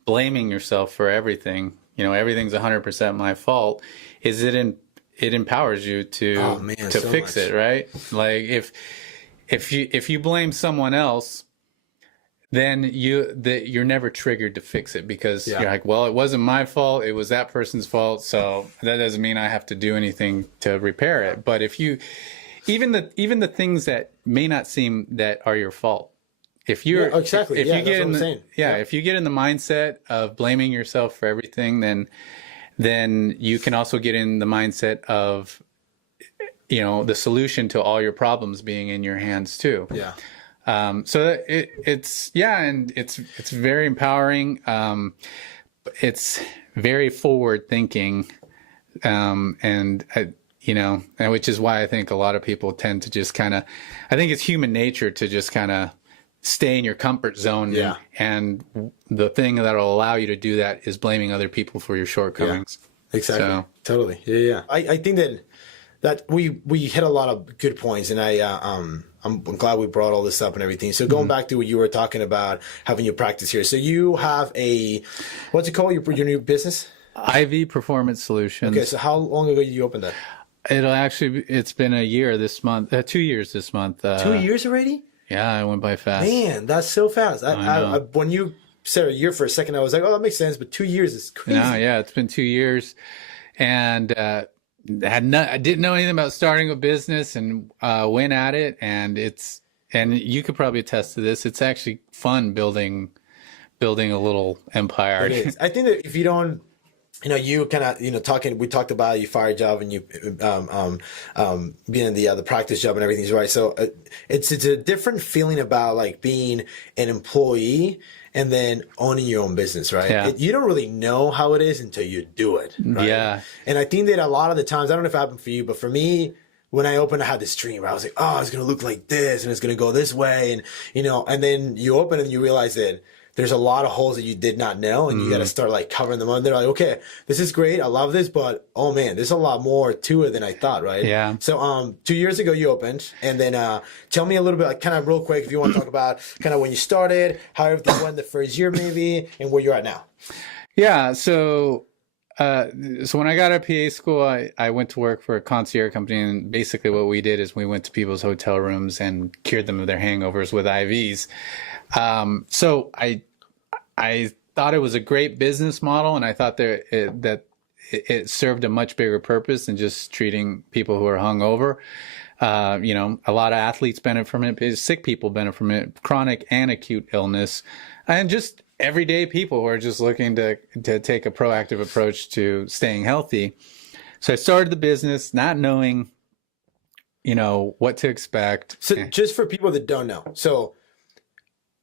blaming yourself for everything. Everything's 100% my fault. Is it empowers you to fix it, right? Like if you blame someone else, then you're never triggered to fix it, because you're like, well, it wasn't my fault, it was that person's fault, so that doesn't mean I have to do anything to repair it. But if you even the things that may not seem that are your fault, if you're if you get in if you get in the mindset of blaming yourself for everything, then you can also get in the mindset of, the solution to all your problems being in your hands too. So it's very empowering. It's very forward thinking. And which is why I think a lot of people tend to just I think it's human nature to just stay in your comfort zone. And the thing that'll allow you to do that is blaming other people for your shortcomings. Exactly. So, totally. I think that we hit a lot of good points, and I'm glad we brought all this up and everything. So going back to what you were talking about, having your practice here. So you have what's it called? Your new business? IV Performance Solutions. Okay. So how long ago did you open that? It's been a year this month, 2 years this month. 2 years already? Yeah, it went by fast. Man, that's so fast. I when you said a year for a second, I was like, oh, that makes sense. But 2 years is crazy. No, yeah, it's been 2 years. And I didn't know anything about starting a business, and went at it. And you could probably attest to this. It's actually fun building a little empire. It is. I think that if you don't, you kind of, we talked about your fire job and you being in the practice job and everything's right. So it's a different feeling about like being an employee and then owning your own business, right? You don't really know how it is until you do it, right? And I think that a lot of the times, I don't know if it happened for you, but for me, when I opened, I had this dream where I was like, oh, it's going to look like this and it's going to go this way. And, and then you open and you realize that there's a lot of holes that you did not know, and you got to start like covering them up. They're like, okay, this is great. I love this, but oh man, there's a lot more to it than I thought. Right. Yeah. So, 2 years ago you opened, and then, tell me a little bit, like, kind of real quick, if you want to talk about kind of when you started, how everything went the first year maybe, and where you're at now. Yeah. So when I got out of PA school, I went to work for a concierge company, and basically what we did is we went to people's hotel rooms and cured them of their hangovers with IVs. So I thought it was a great business model, and I thought that it served a much bigger purpose than just treating people who are hungover. A lot of athletes benefit from it, sick people benefit from it, chronic and acute illness, and just everyday people who are just looking to take a proactive approach to staying healthy. So I started the business not knowing, what to expect. So just for people that don't know, so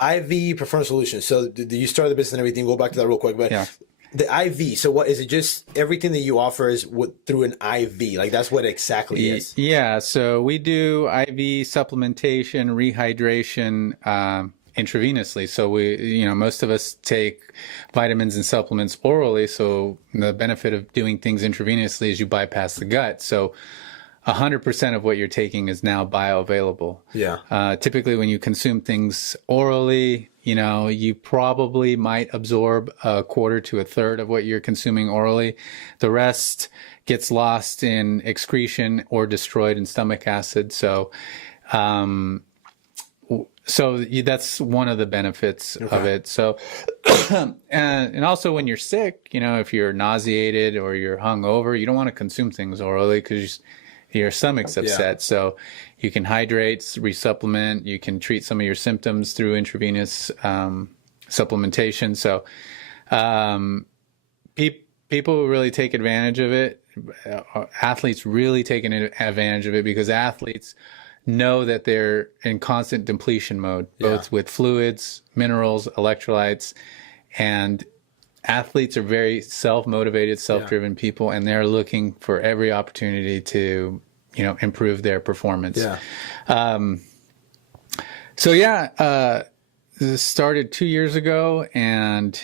IV Performance Solutions. So you started the business and everything. We'll go back to that real quick. But the IV, so what is it? Just everything that you offer is through an IV? Like that's what exactly is? Yeah. So we do IV supplementation, rehydration, intravenously. So most of us take vitamins and supplements orally. So the benefit of doing things intravenously is you bypass the gut. So 100% of what you're taking is now bioavailable. Yeah. Typically, when you consume things orally, you probably might absorb a quarter to a third of what you're consuming orally. The rest gets lost in excretion or destroyed in stomach acid. So that's one of the benefits of it. So, and also when you're sick, if you're nauseated or you're hungover, you don't want to consume things orally because your stomach's upset. Yeah. So you can hydrate, resupplement. You can treat some of your symptoms through intravenous supplementation. So people really take advantage of it. Athletes really take advantage of it because athletes know that they're in constant depletion mode, both with fluids, minerals, electrolytes, and athletes are very self-motivated, self-driven people, and they're looking for every opportunity to, improve their performance. This started 2 years ago, and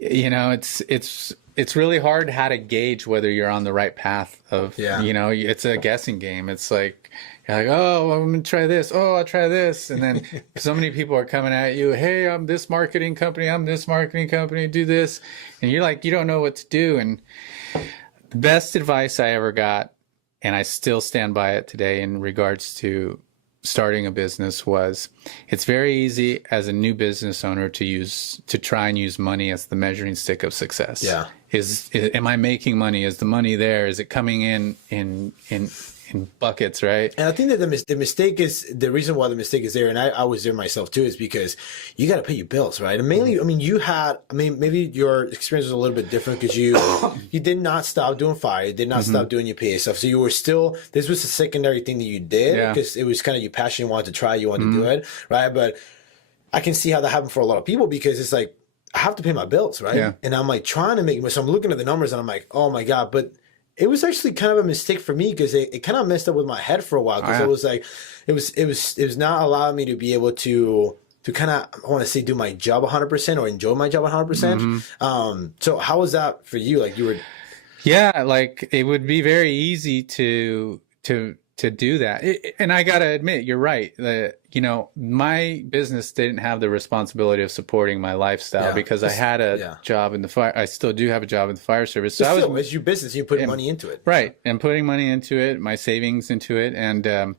it's really hard how to gauge whether you're on the right path of, it's a guessing game. It's like, you're like, oh, I'm going to try this. Oh, I'll try this. And then so many people are coming at you. Hey, I'm this marketing company. I'm this marketing company. Do this. And you're like, you don't know what to do. And the best advice I ever got, and I still stand by it today in regards to starting a business, was it's very easy as a new business owner to try and use money as the measuring stick of success. Yeah. Am I making money? Is the money there? Is it coming in buckets, right? And I think that the mistake is, the reason why the mistake is there, and I was there myself too, is because you got to pay your bills, right? And mainly, maybe your experience was a little bit different because you did not stop doing fire, you did not stop doing your PA stuff. So you were still, this was a secondary thing that you did because it was kind of your passion, you wanted to try, you wanted to do it, right? But I can see how that happened for a lot of people because it's like, I have to pay my bills, right? Yeah. And I'm like trying to make, so I'm looking at the numbers and I'm like, oh my God, but it was actually kind of a mistake for me because it kind of messed up with my head for a while because it was like it was not allowing me to be able to kind of, I want to say, do my job 100% or enjoy my job 100%. So how was that for you? Like you were, like it would be very easy to do that. And I got to admit, you're right. My business didn't have the responsibility of supporting my lifestyle because I had a job in the fire. I still do have a job in the fire service. So it's your business. You put money into it. Right. And putting money into it, my savings into it. And,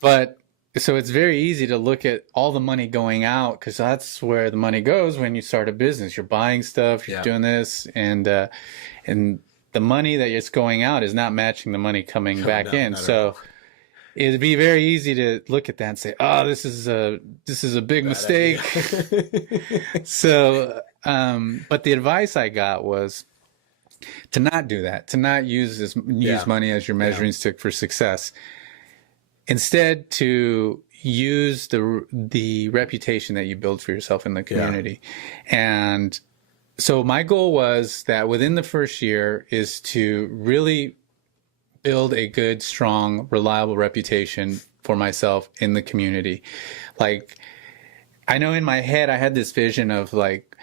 but so it's very easy to look at all the money going out because that's where the money goes when you start a business. You're buying stuff, you're doing this, and the money that is going out is not matching the money coming back in. So it'd be very easy to look at that and say, "Oh, this is a big mistake." So, but the advice I got was to not do that, to not use money as your measuring stick for success. Instead, to use the reputation that you build for yourself in the community, and so my goal was that within the first year is to really build a good, strong, reliable reputation for myself in the community. Like, I know in my head, I had this vision of like,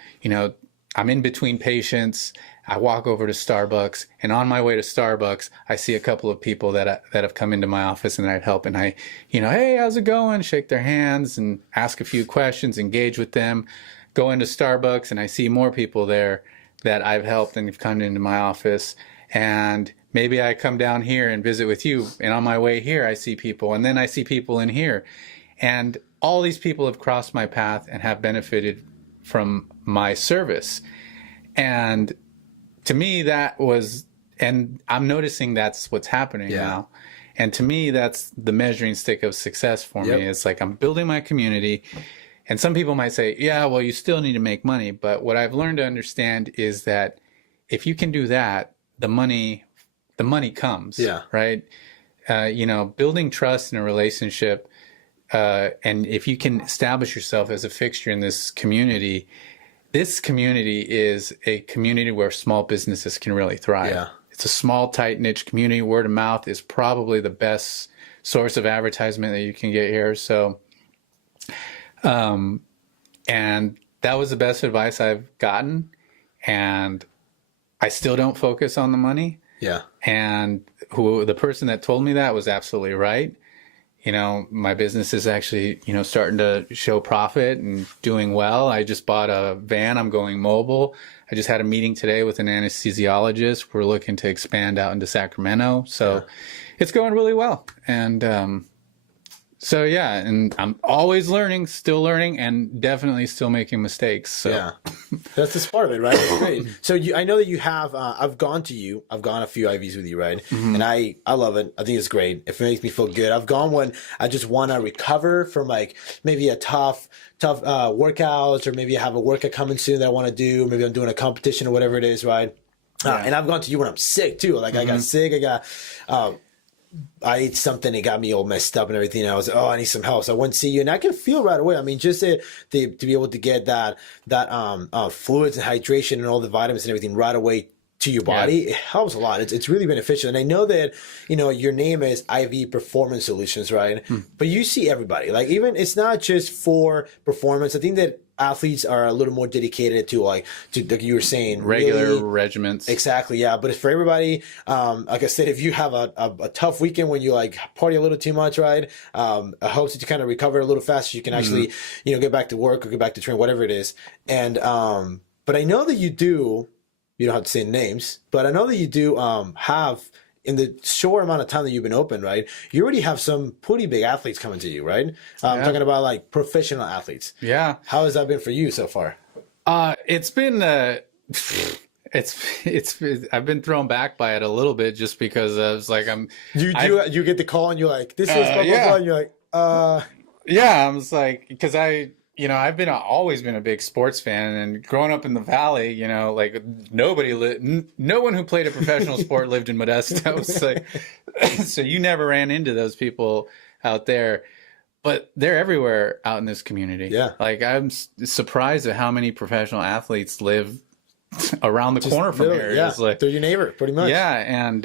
I'm in between patients. I walk over to Starbucks, and on my way to Starbucks, I see a couple of people that have come into my office and I'd help. And I, hey, how's it going? Shake their hands and ask a few questions, engage with them. Go into Starbucks, and I see more people there that I've helped and have come into my office. And maybe I come down here and visit with you, and on my way here, I see people, and then I see people in here. And all these people have crossed my path and have benefited from my service. And to me, that was, and I'm noticing that's what's happening now. And to me, that's the measuring stick of success for me. It's like I'm building my community. And some people might say, yeah, well, you still need to make money. But what I've learned to understand is that if you can do that, the money comes. Right? Building trust in a relationship, and if you can establish yourself as a fixture in this community is a community where small businesses can really thrive. It's a small, tight, niche community. Word of mouth is probably the best source of advertisement that you can get here. So, and that was the best advice I've gotten. And I still don't focus on the money. And the person that told me that was absolutely right. My business is actually, starting to show profit and doing well. I just bought a van. I'm going mobile. I just had a meeting today with an anesthesiologist. We're looking to expand out into Sacramento. So it's going really well. And and I'm always learning, still learning, and definitely still making mistakes. So that's just part of it, right? That's great. So I know that you have, I've gone a few IVs with you, right? And I love it. I think it's great. It makes me feel good. I've gone when I just want to recover from like maybe a tough workouts, or maybe I have a workout coming soon that I want to do. Maybe I'm doing a competition or whatever it is, right? And I've gone to you when I'm sick too. Like I got sick. I ate something, it got me all messed up and everything. I was like, I need some help. So I went to see you, and I can feel right away. I mean, just to be able to get that fluids and hydration and all the vitamins and everything right away to your body, it helps a lot. It's really beneficial. And I know that, your name is IV Performance Solutions, right? But you see everybody. Like, even it's not just for performance. I think that athletes are a little more dedicated to like you were saying, regular really, regimens. Exactly, yeah. But it's for everybody. Like I said, if you have a tough weekend when you like party a little too much, right? It helps that you kind of recover a little faster. You can actually, get back to work or get back to train, whatever it is. And but I know that you do. You don't have to say names, but I know that you do have, in the short amount of time that you've been open, right? You already have some pretty big athletes coming to you, right? I'm talking about like professional athletes. Yeah. How has that been for you so far? It's been I've been thrown back by it a little bit, just because I was like, you get the call and you're like, this is blah, blah, blah, and you're like, yeah, I was like, because I've always been a big sports fan, and growing up in the Valley, like no one who played a professional sport lived in Modesto. So you never ran into those people out there, but they're everywhere out in this community. Yeah. Like, I'm surprised at how many professional athletes live around the corner from here. Yeah. Like, they're your neighbor, pretty much. Yeah. And,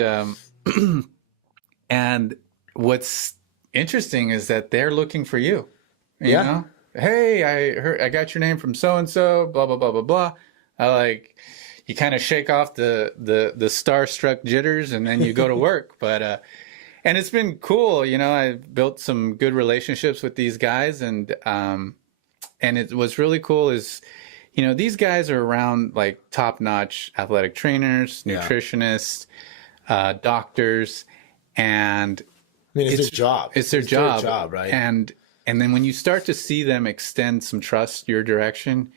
and what's interesting is that they're looking for you, you know? Hey, I got your name from so-and-so, blah, blah, blah, blah, blah. You kind of shake off the starstruck jitters, and then you go to work. But, and it's been cool. I've built some good relationships with these guys, and what's really cool is, these guys are around like top-notch athletic trainers, nutritionists, doctors, and I mean, it's their job. It's their job, right? And then when you start to see them extend some trust your direction,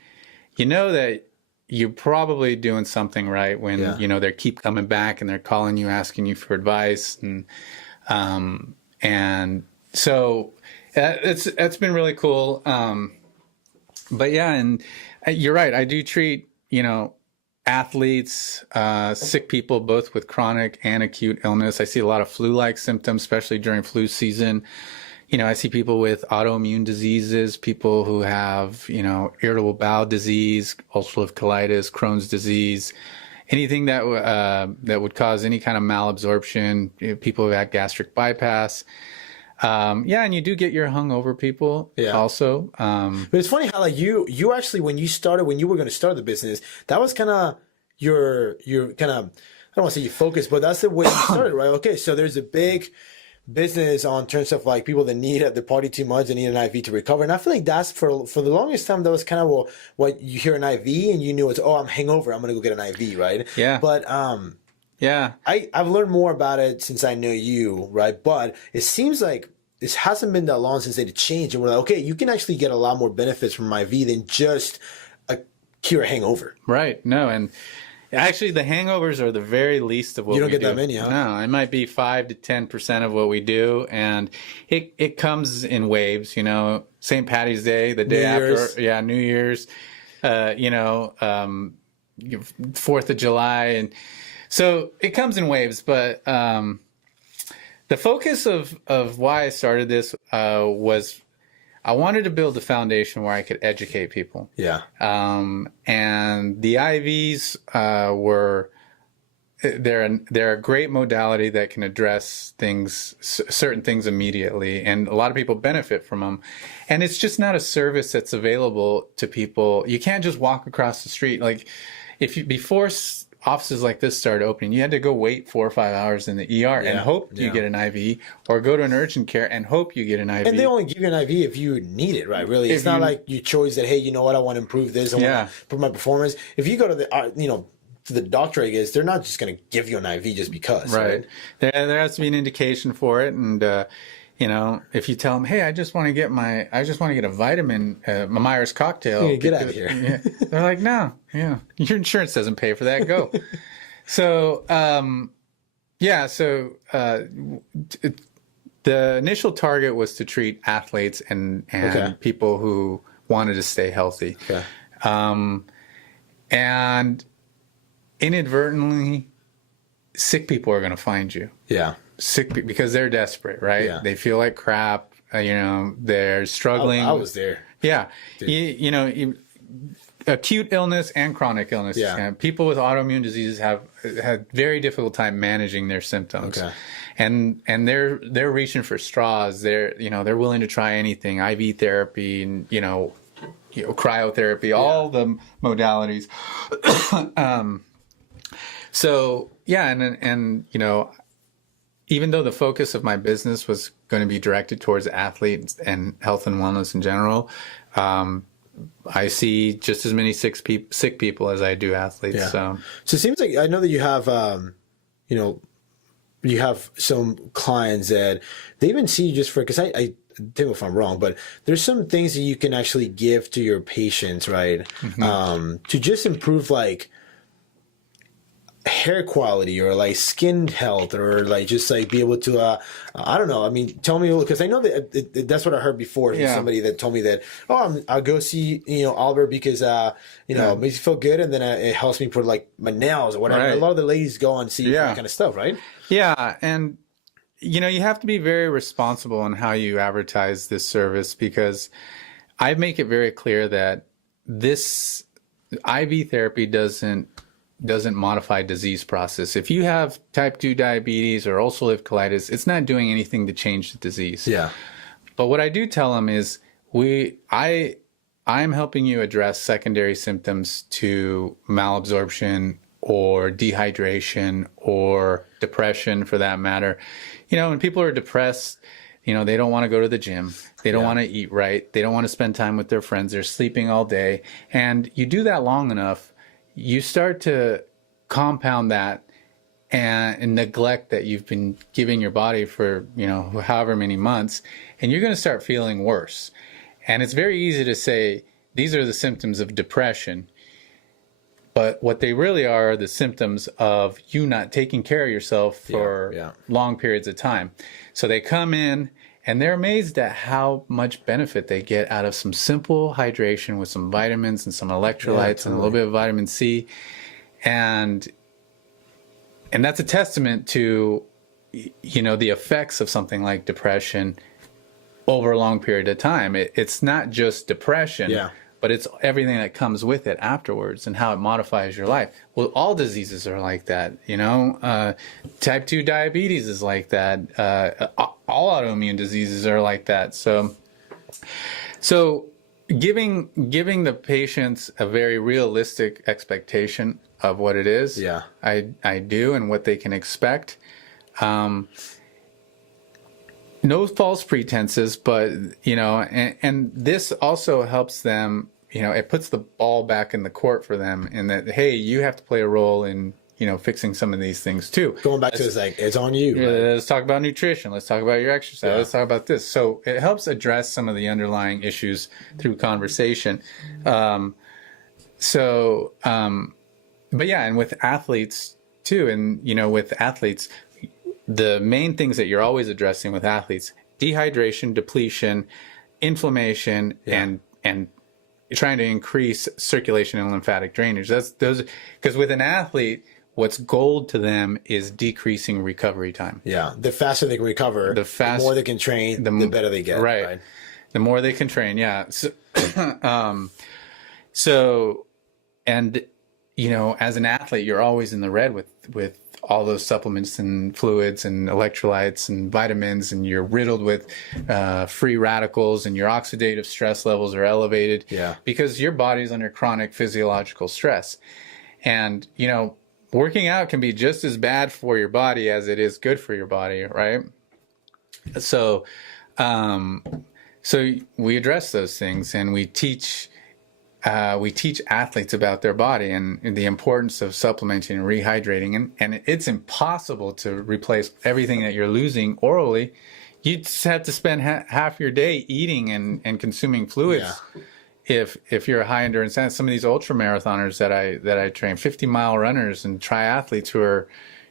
you know that you're probably doing something right when, they keep coming back and they're calling you, asking you for advice. And so it's been really cool. But yeah, and you're right. I do treat, athletes, sick people, both with chronic and acute illness. I see a lot of flu-like symptoms, especially during flu season. I see people with autoimmune diseases, people who have, irritable bowel disease, ulcerative colitis, Crohn's disease. anything that would cause any kind of malabsorption, people who had gastric bypass. And you do get your hungover people also. But it's funny how like you actually when you were going to start the business, that was kind of your kind of, I don't want to say you focus, but that's the way you started, right? Okay, so there's a big business on terms of like people that need the party too much and need an IV to recover, and I feel like that's for the longest time that was kind of what you hear an IV and you knew it's I'm hangover, I'm gonna go get an IV, right? Yeah. But I've learned more about it since I know you, right? But it seems like this hasn't been that long since they changed, and we're like, okay, you can actually get a lot more benefits from IV than just a cure hangover. Right. No, and actually, the hangovers are the very least of what we do. You don't get that many, huh? No, it might be 5 to 10% of what we do, and it comes in waves. You know, St. Patty's Day, the day after, New Year's, 4th of July, and so it comes in waves. But the focus of why I started this was I wanted to build a foundation where I could educate people. Yeah. And the IVs they're a great modality that can address certain things immediately, and a lot of people benefit from them. And it's just not a service that's available to people. You can't just walk across the street. Like before offices like this started opening, you had to go wait 4 or 5 hours in the ER and hope you get an IV, or go to an urgent care and hope you get an IV. And they only give you an IV if you need it, right? Really, it's not like you chose that. Hey, you know what? I want to improve this. I want to improve my performance. If you go to the to the doctor, I guess they're not just going to give you an IV just because. Right. There has to be an indication for it, and if you tell them, hey, I just want to get a vitamin, a Myers cocktail. Get out of here. They're like, no, your insurance doesn't pay for that. Go. So, the initial target was to treat athletes and people who wanted to stay healthy. Okay. And inadvertently, sick people are going to find you. Yeah. Because they're desperate, right? Yeah. They feel like crap. They're struggling. I was there. Yeah. Acute illness and chronic illness. Yeah. People with autoimmune diseases have had very difficult time managing their symptoms. Okay. And they're reaching for straws. They're willing to try anything, IV therapy and, cryotherapy, all the modalities. Even though the focus of my business was going to be directed towards athletes and health and wellness in general, I see just as many sick people as I do athletes. Yeah. So it seems like I know that you have, you have some clients that they even see you just for, because I tell me if I'm wrong, but there's some things that you can actually give to your patients, right? Mm-hmm. To just improve like hair quality or like skin health or like just like be able to I don't know, I mean, tell me, because I know that that's what I heard before from somebody that told me that I'll go see Albert because it makes me feel good, and then it helps me put like my nails or whatever. Right. A lot of the ladies go and see that kind of stuff, right? Yeah. And you have to be very responsible in how you advertise this service, because I make it very clear that this IV therapy doesn't modify disease process. If you have type 2 diabetes or ulcerative colitis, it's not doing anything to change the disease. Yeah. But what I do tell them is I'm helping you address secondary symptoms to malabsorption or dehydration or depression, for that matter. When people are depressed, they don't want to go to the gym. They don't want to eat right. They don't want to spend time with their friends. They're sleeping all day. And you do that long enough, you start to compound that and neglect that you've been giving your body for, however many months, and you're going to start feeling worse. And it's very easy to say, these are the symptoms of depression. But what they really are the symptoms of you not taking care of yourself for long periods of time. So they come in and they're amazed at how much benefit they get out of some simple hydration with some vitamins and some electrolytes and a little bit of vitamin C. And that's a testament to, the effects of something like depression over a long period of time. It's not just depression, but it's everything that comes with it afterwards and how it modifies your life. Well, all diseases are like that, you know. Type 2 diabetes is like that. All autoimmune diseases are like that. So giving the patients a very realistic expectation of what it is, Yeah. I do, and what they can expect. No false pretenses, but, you know, and this also helps them, you know, it puts the ball back in the court for them in that, hey, you have to play a role in, you know, fixing some of these things too. Going back to this, like, it's on you. Right? Let's talk about nutrition. Let's talk about your exercise. Yeah. Let's talk about this. So it helps address some of the underlying issues through conversation. But yeah, and with athletes too, and, you know, with athletes, the main things that you're always addressing with athletes: dehydration, depletion, inflammation, and trying to increase circulation and lymphatic drainage. That's those, because with an athlete, what's gold to them is decreasing recovery time. Yeah. The faster they can recover, the more they can train, the better they get. Right. The more they can train. Yeah. So, and, you know, as an athlete, you're always in the red with all those supplements and fluids and electrolytes and vitamins, and you're riddled with free radicals, and your oxidative stress levels are elevated. Yeah. Because your body's under chronic physiological stress. And, you know, working out can be just as bad for your body as it is good for your body, right? So, so we address those things, and we teach athletes about their body and the importance of supplementing and rehydrating. And it's impossible to replace everything that you're losing orally. You just have to spend half your day eating and consuming fluids. Yeah. If you're a high endurance, some of these ultra marathoners that I train, 50-mile runners and triathletes who are,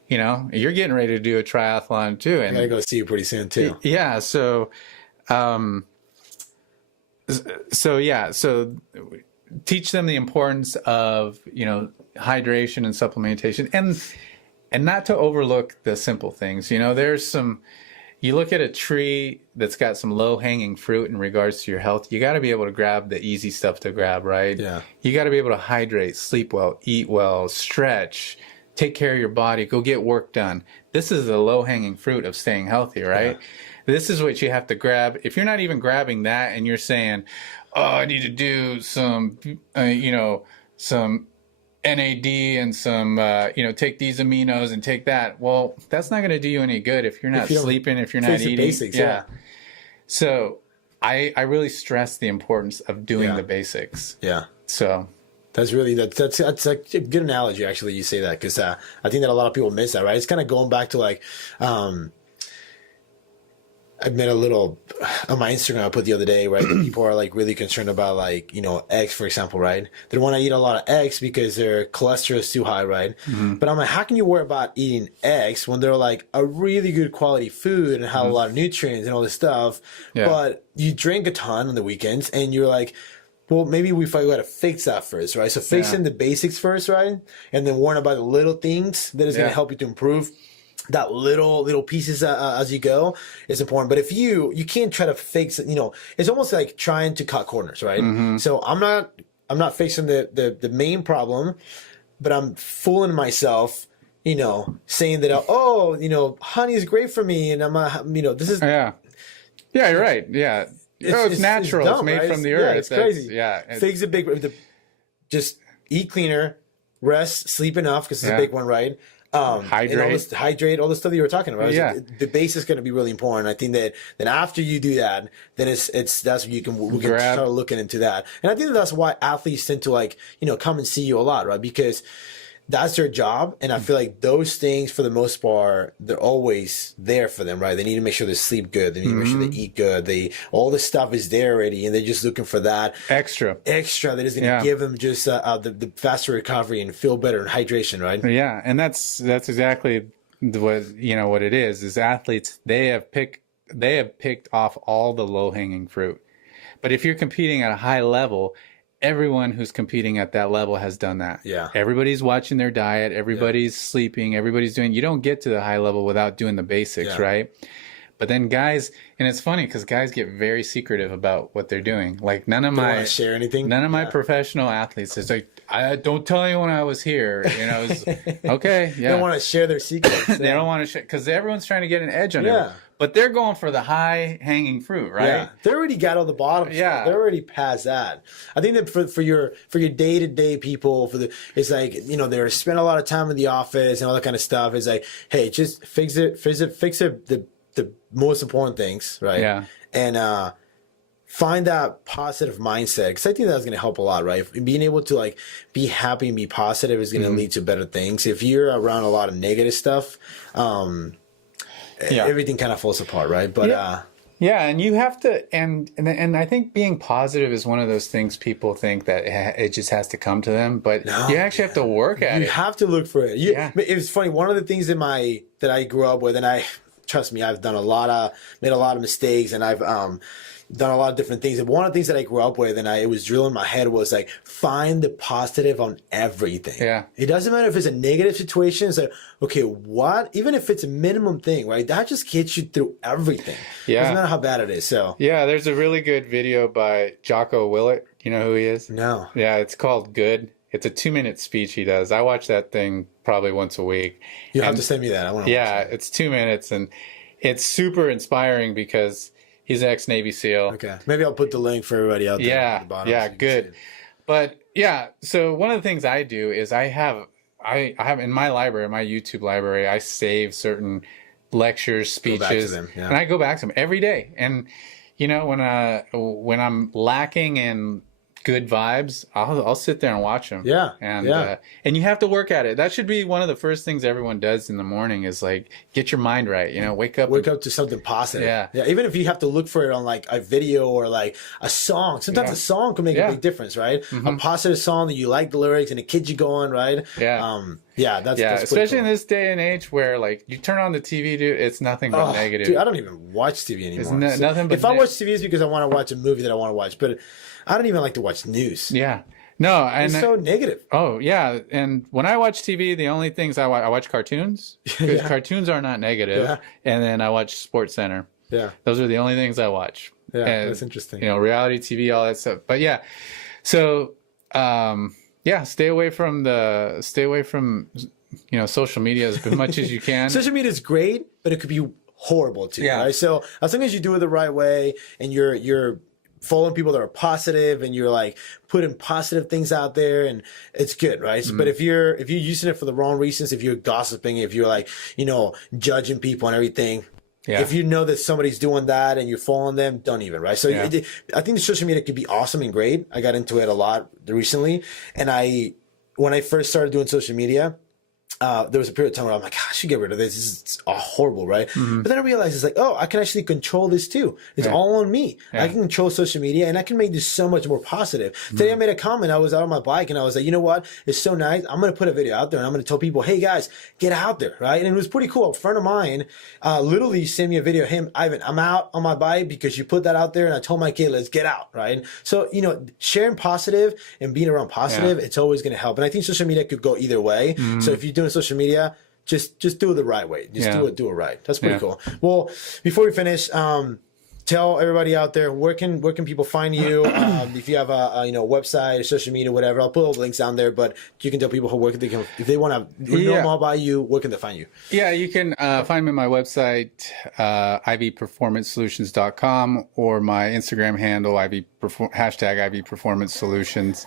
you know, you're getting ready to do a triathlon too. And I gotta go see you pretty soon too. Yeah. So teach them the importance of, you know, hydration and supplementation, and not to overlook the simple things. You know, you look at a tree that's got some low-hanging fruit in regards to your health, you got to be able to grab the easy stuff to grab, right? Yeah. You got to be able to hydrate, sleep well, eat well, stretch, take care of your body, go get work done. This is the low-hanging fruit of staying healthy, right? Yeah. This is what you have to grab. If you're not even grabbing that and you're saying, oh, I need to do some, some NAD and some, take these aminos and take that. Well, that's not going to do you any good if you're not sleeping, if you're not eating. Basics, yeah. So I really stress the importance of doing the basics. Yeah. So that's a good analogy, actually. You say that, because I think that a lot of people miss that, right? It's kind of going back to like, I made a little on my Instagram I put the other day, right? People are like really concerned about, like, you know, eggs, for example, right? They don't want to eat a lot of eggs because their cholesterol is too high, right? Mm-hmm. But I'm like, how can you worry about eating eggs when they're like a really good quality food and have a lot of nutrients and all this stuff? Yeah. But you drink a ton on the weekends and you're like, well, maybe we got to fix that first, right? So fixing the basics first, right? And then worrying about the little things that is going to help you to improve that little pieces as you go is important. But if you can't try to fix it, you know, it's almost like trying to cut corners, right? Mm-hmm. So I'm not fixing the main problem, but I'm fooling myself, you know, saying that, oh, you know, honey is great for me, and this is you're right, it's natural, it's dumb, made right? From the earth. It's crazy. Fix a big, just eat cleaner, rest, sleep enough, because it's a big one, right? Hydrate, all the stuff that you were talking about. Yeah. The base is going to be really important. I think that then after you do that, then that's when we can start looking into that. And I think that's why athletes tend to, like, you know, come and see you a lot, right? Because that's their job. And I feel like those things, for the most part, they're always there for them, right? They need to make sure they sleep good. They need to make sure they eat good. All this stuff is there already, and they're just looking for that extra that is going to give them just the faster recovery and feel better and hydration, right? Yeah, and that's exactly what it is athletes, they have picked off all the low-hanging fruit. But if you're competing at a high level, everyone who's competing at that level has done that. Yeah. Everybody's watching their diet. Everybody's sleeping. Everybody's doing. You don't get to the high level without doing the basics, right? But then guys, and it's funny because guys get very secretive about what they're doing. Like none of Don't my want to share anything. None of my professional athletes is like, I don't tell anyone I was here. You know, it's, okay, They yeah. don't want to share their secrets. They don't want to share because everyone's trying to get an edge on it. Yeah. But they're going for the high hanging fruit, right? Yeah, they already got on the bottom. Yeah. They're already past that. I think that for your day to day people, it's like, you know, they're spend a lot of time in the office and all that kind of stuff. It's like, hey, just fix the most important things, right? Yeah. And find that positive mindset, because I think that's going to help a lot, right? Being able to like be happy and be positive is going to lead to better things. If you're around a lot of negative stuff, everything kind of falls apart, right? But yeah, and you have to, and I think being positive is one of those things people think that it just has to come to them, but you actually have to work at it. You have to look for it. It's funny. One of the things that I grew up with, and trust me, I've made a lot of mistakes, and I've done a lot of different things. And one of the things that I grew up with, and it was drilling in my head, was like, find the positive on everything. Yeah. It doesn't matter if it's a negative situation. It's like, okay, what? Even if it's a minimum thing, right? That just gets you through everything. Yeah. Doesn't matter how bad it is. So yeah, there's a really good video by Jocko Willett. You know who he is? no. Yeah, it's called Good. It's a 2-minute speech he does. I watch that thing probably once a week. You'll have to send me that. I want to Yeah, watch it. it's 2 minutes, and it's super inspiring because he's an ex-Navy SEAL. Okay. Maybe I'll put the link for everybody out there. Yeah, at the bottom yeah, so you can good. see it. But yeah, so one of the things I do is I have in my library, my YouTube library, I save certain lectures, Go back to speeches, them, yeah. and I go back to them every day. And you know, when I'm lacking in good vibes, I'll sit there and watch them. Yeah, and you have to work at it. That should be one of the first things everyone does in the morning is like get your mind right. You know, wake up to something positive. Yeah. Even if you have to look for it on like a video or like a song, sometimes a song can make a big difference, right? A positive song that you like the lyrics and it gets you going, right? Yeah. That's especially in this day and age where like you turn on the TV, dude, it's nothing but negative. Dude, I don't even watch TV anymore. Nothing but if I watch TV, it's because I want to watch a movie that I want to watch, but I don't even like to watch news. Yeah. No, and it's so negative. Oh yeah, and when I watch TV, the only things I watch cartoons because cartoons are not negative, and then I watch Sports Center. Yeah, those are the only things I watch. Yeah, and, that's interesting. You know, reality TV, all that stuff. But yeah, so stay away from social media as much as you can. Social media is great, but it could be horrible too. Yeah. Right? So as long as you do it the right way and you're following people that are positive and you're like putting positive things out there, and it's good, right? But if you're using it for the wrong reasons, if you're gossiping, if you're like, you know, judging people and everything, if you know that somebody's doing that and you're following them, don't even, right? So I think the social media could be awesome and great. I got into it a lot recently, and when I first started doing social media, there was a period of time where I'm like, I should get rid of this. This is horrible, right? But then I realized it's like, oh, I can actually control this too. It's all on me. I can control social media and I can make this so much more positive. Today I made a comment. I was out on my bike and I was like, you know what? It's so nice. I'm going to put a video out there and I'm going to tell people, hey guys, get out there, right? And it was pretty cool. A friend of mine literally sent me a video of him, Ivan, I'm out on my bike because you put that out there and I told my kid, let's get out, right? So, you know, sharing positive and being around positive, it's always going to help. And I think social media could go either way. So if you're doing social media, just do it the right way. Just do it right. That's pretty cool. Well, before we finish, tell everybody out there where can people find you? If you have a website, social media, whatever. I'll put all the links down there. But you can tell people if they want to know more about you, where can they find you? Yeah, you can find me on my website, ivperformancesolutions.com, or my Instagram handle, #ivperformancesolutions.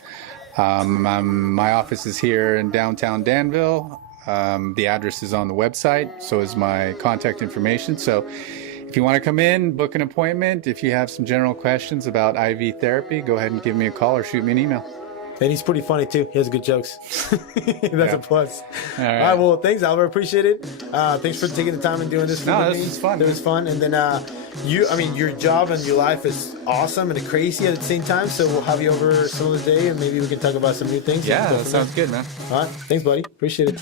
My office is here in downtown Danville. The address is on the website, so is my contact information. So if you want to come in, book an appointment. If you have some general questions about IV therapy, go ahead and give me a call or shoot me an email. And he's pretty funny too. He has good jokes. That's a plus. All right. All right. Well, thanks, Albert. Appreciate it. Thanks for taking the time and doing this. This was fun. It was fun. And then your job and your life is awesome and crazy at the same time. So we'll have you over some other day and maybe we can talk about some new things. Yeah, that sounds good, man. All right. Thanks, buddy. Appreciate it.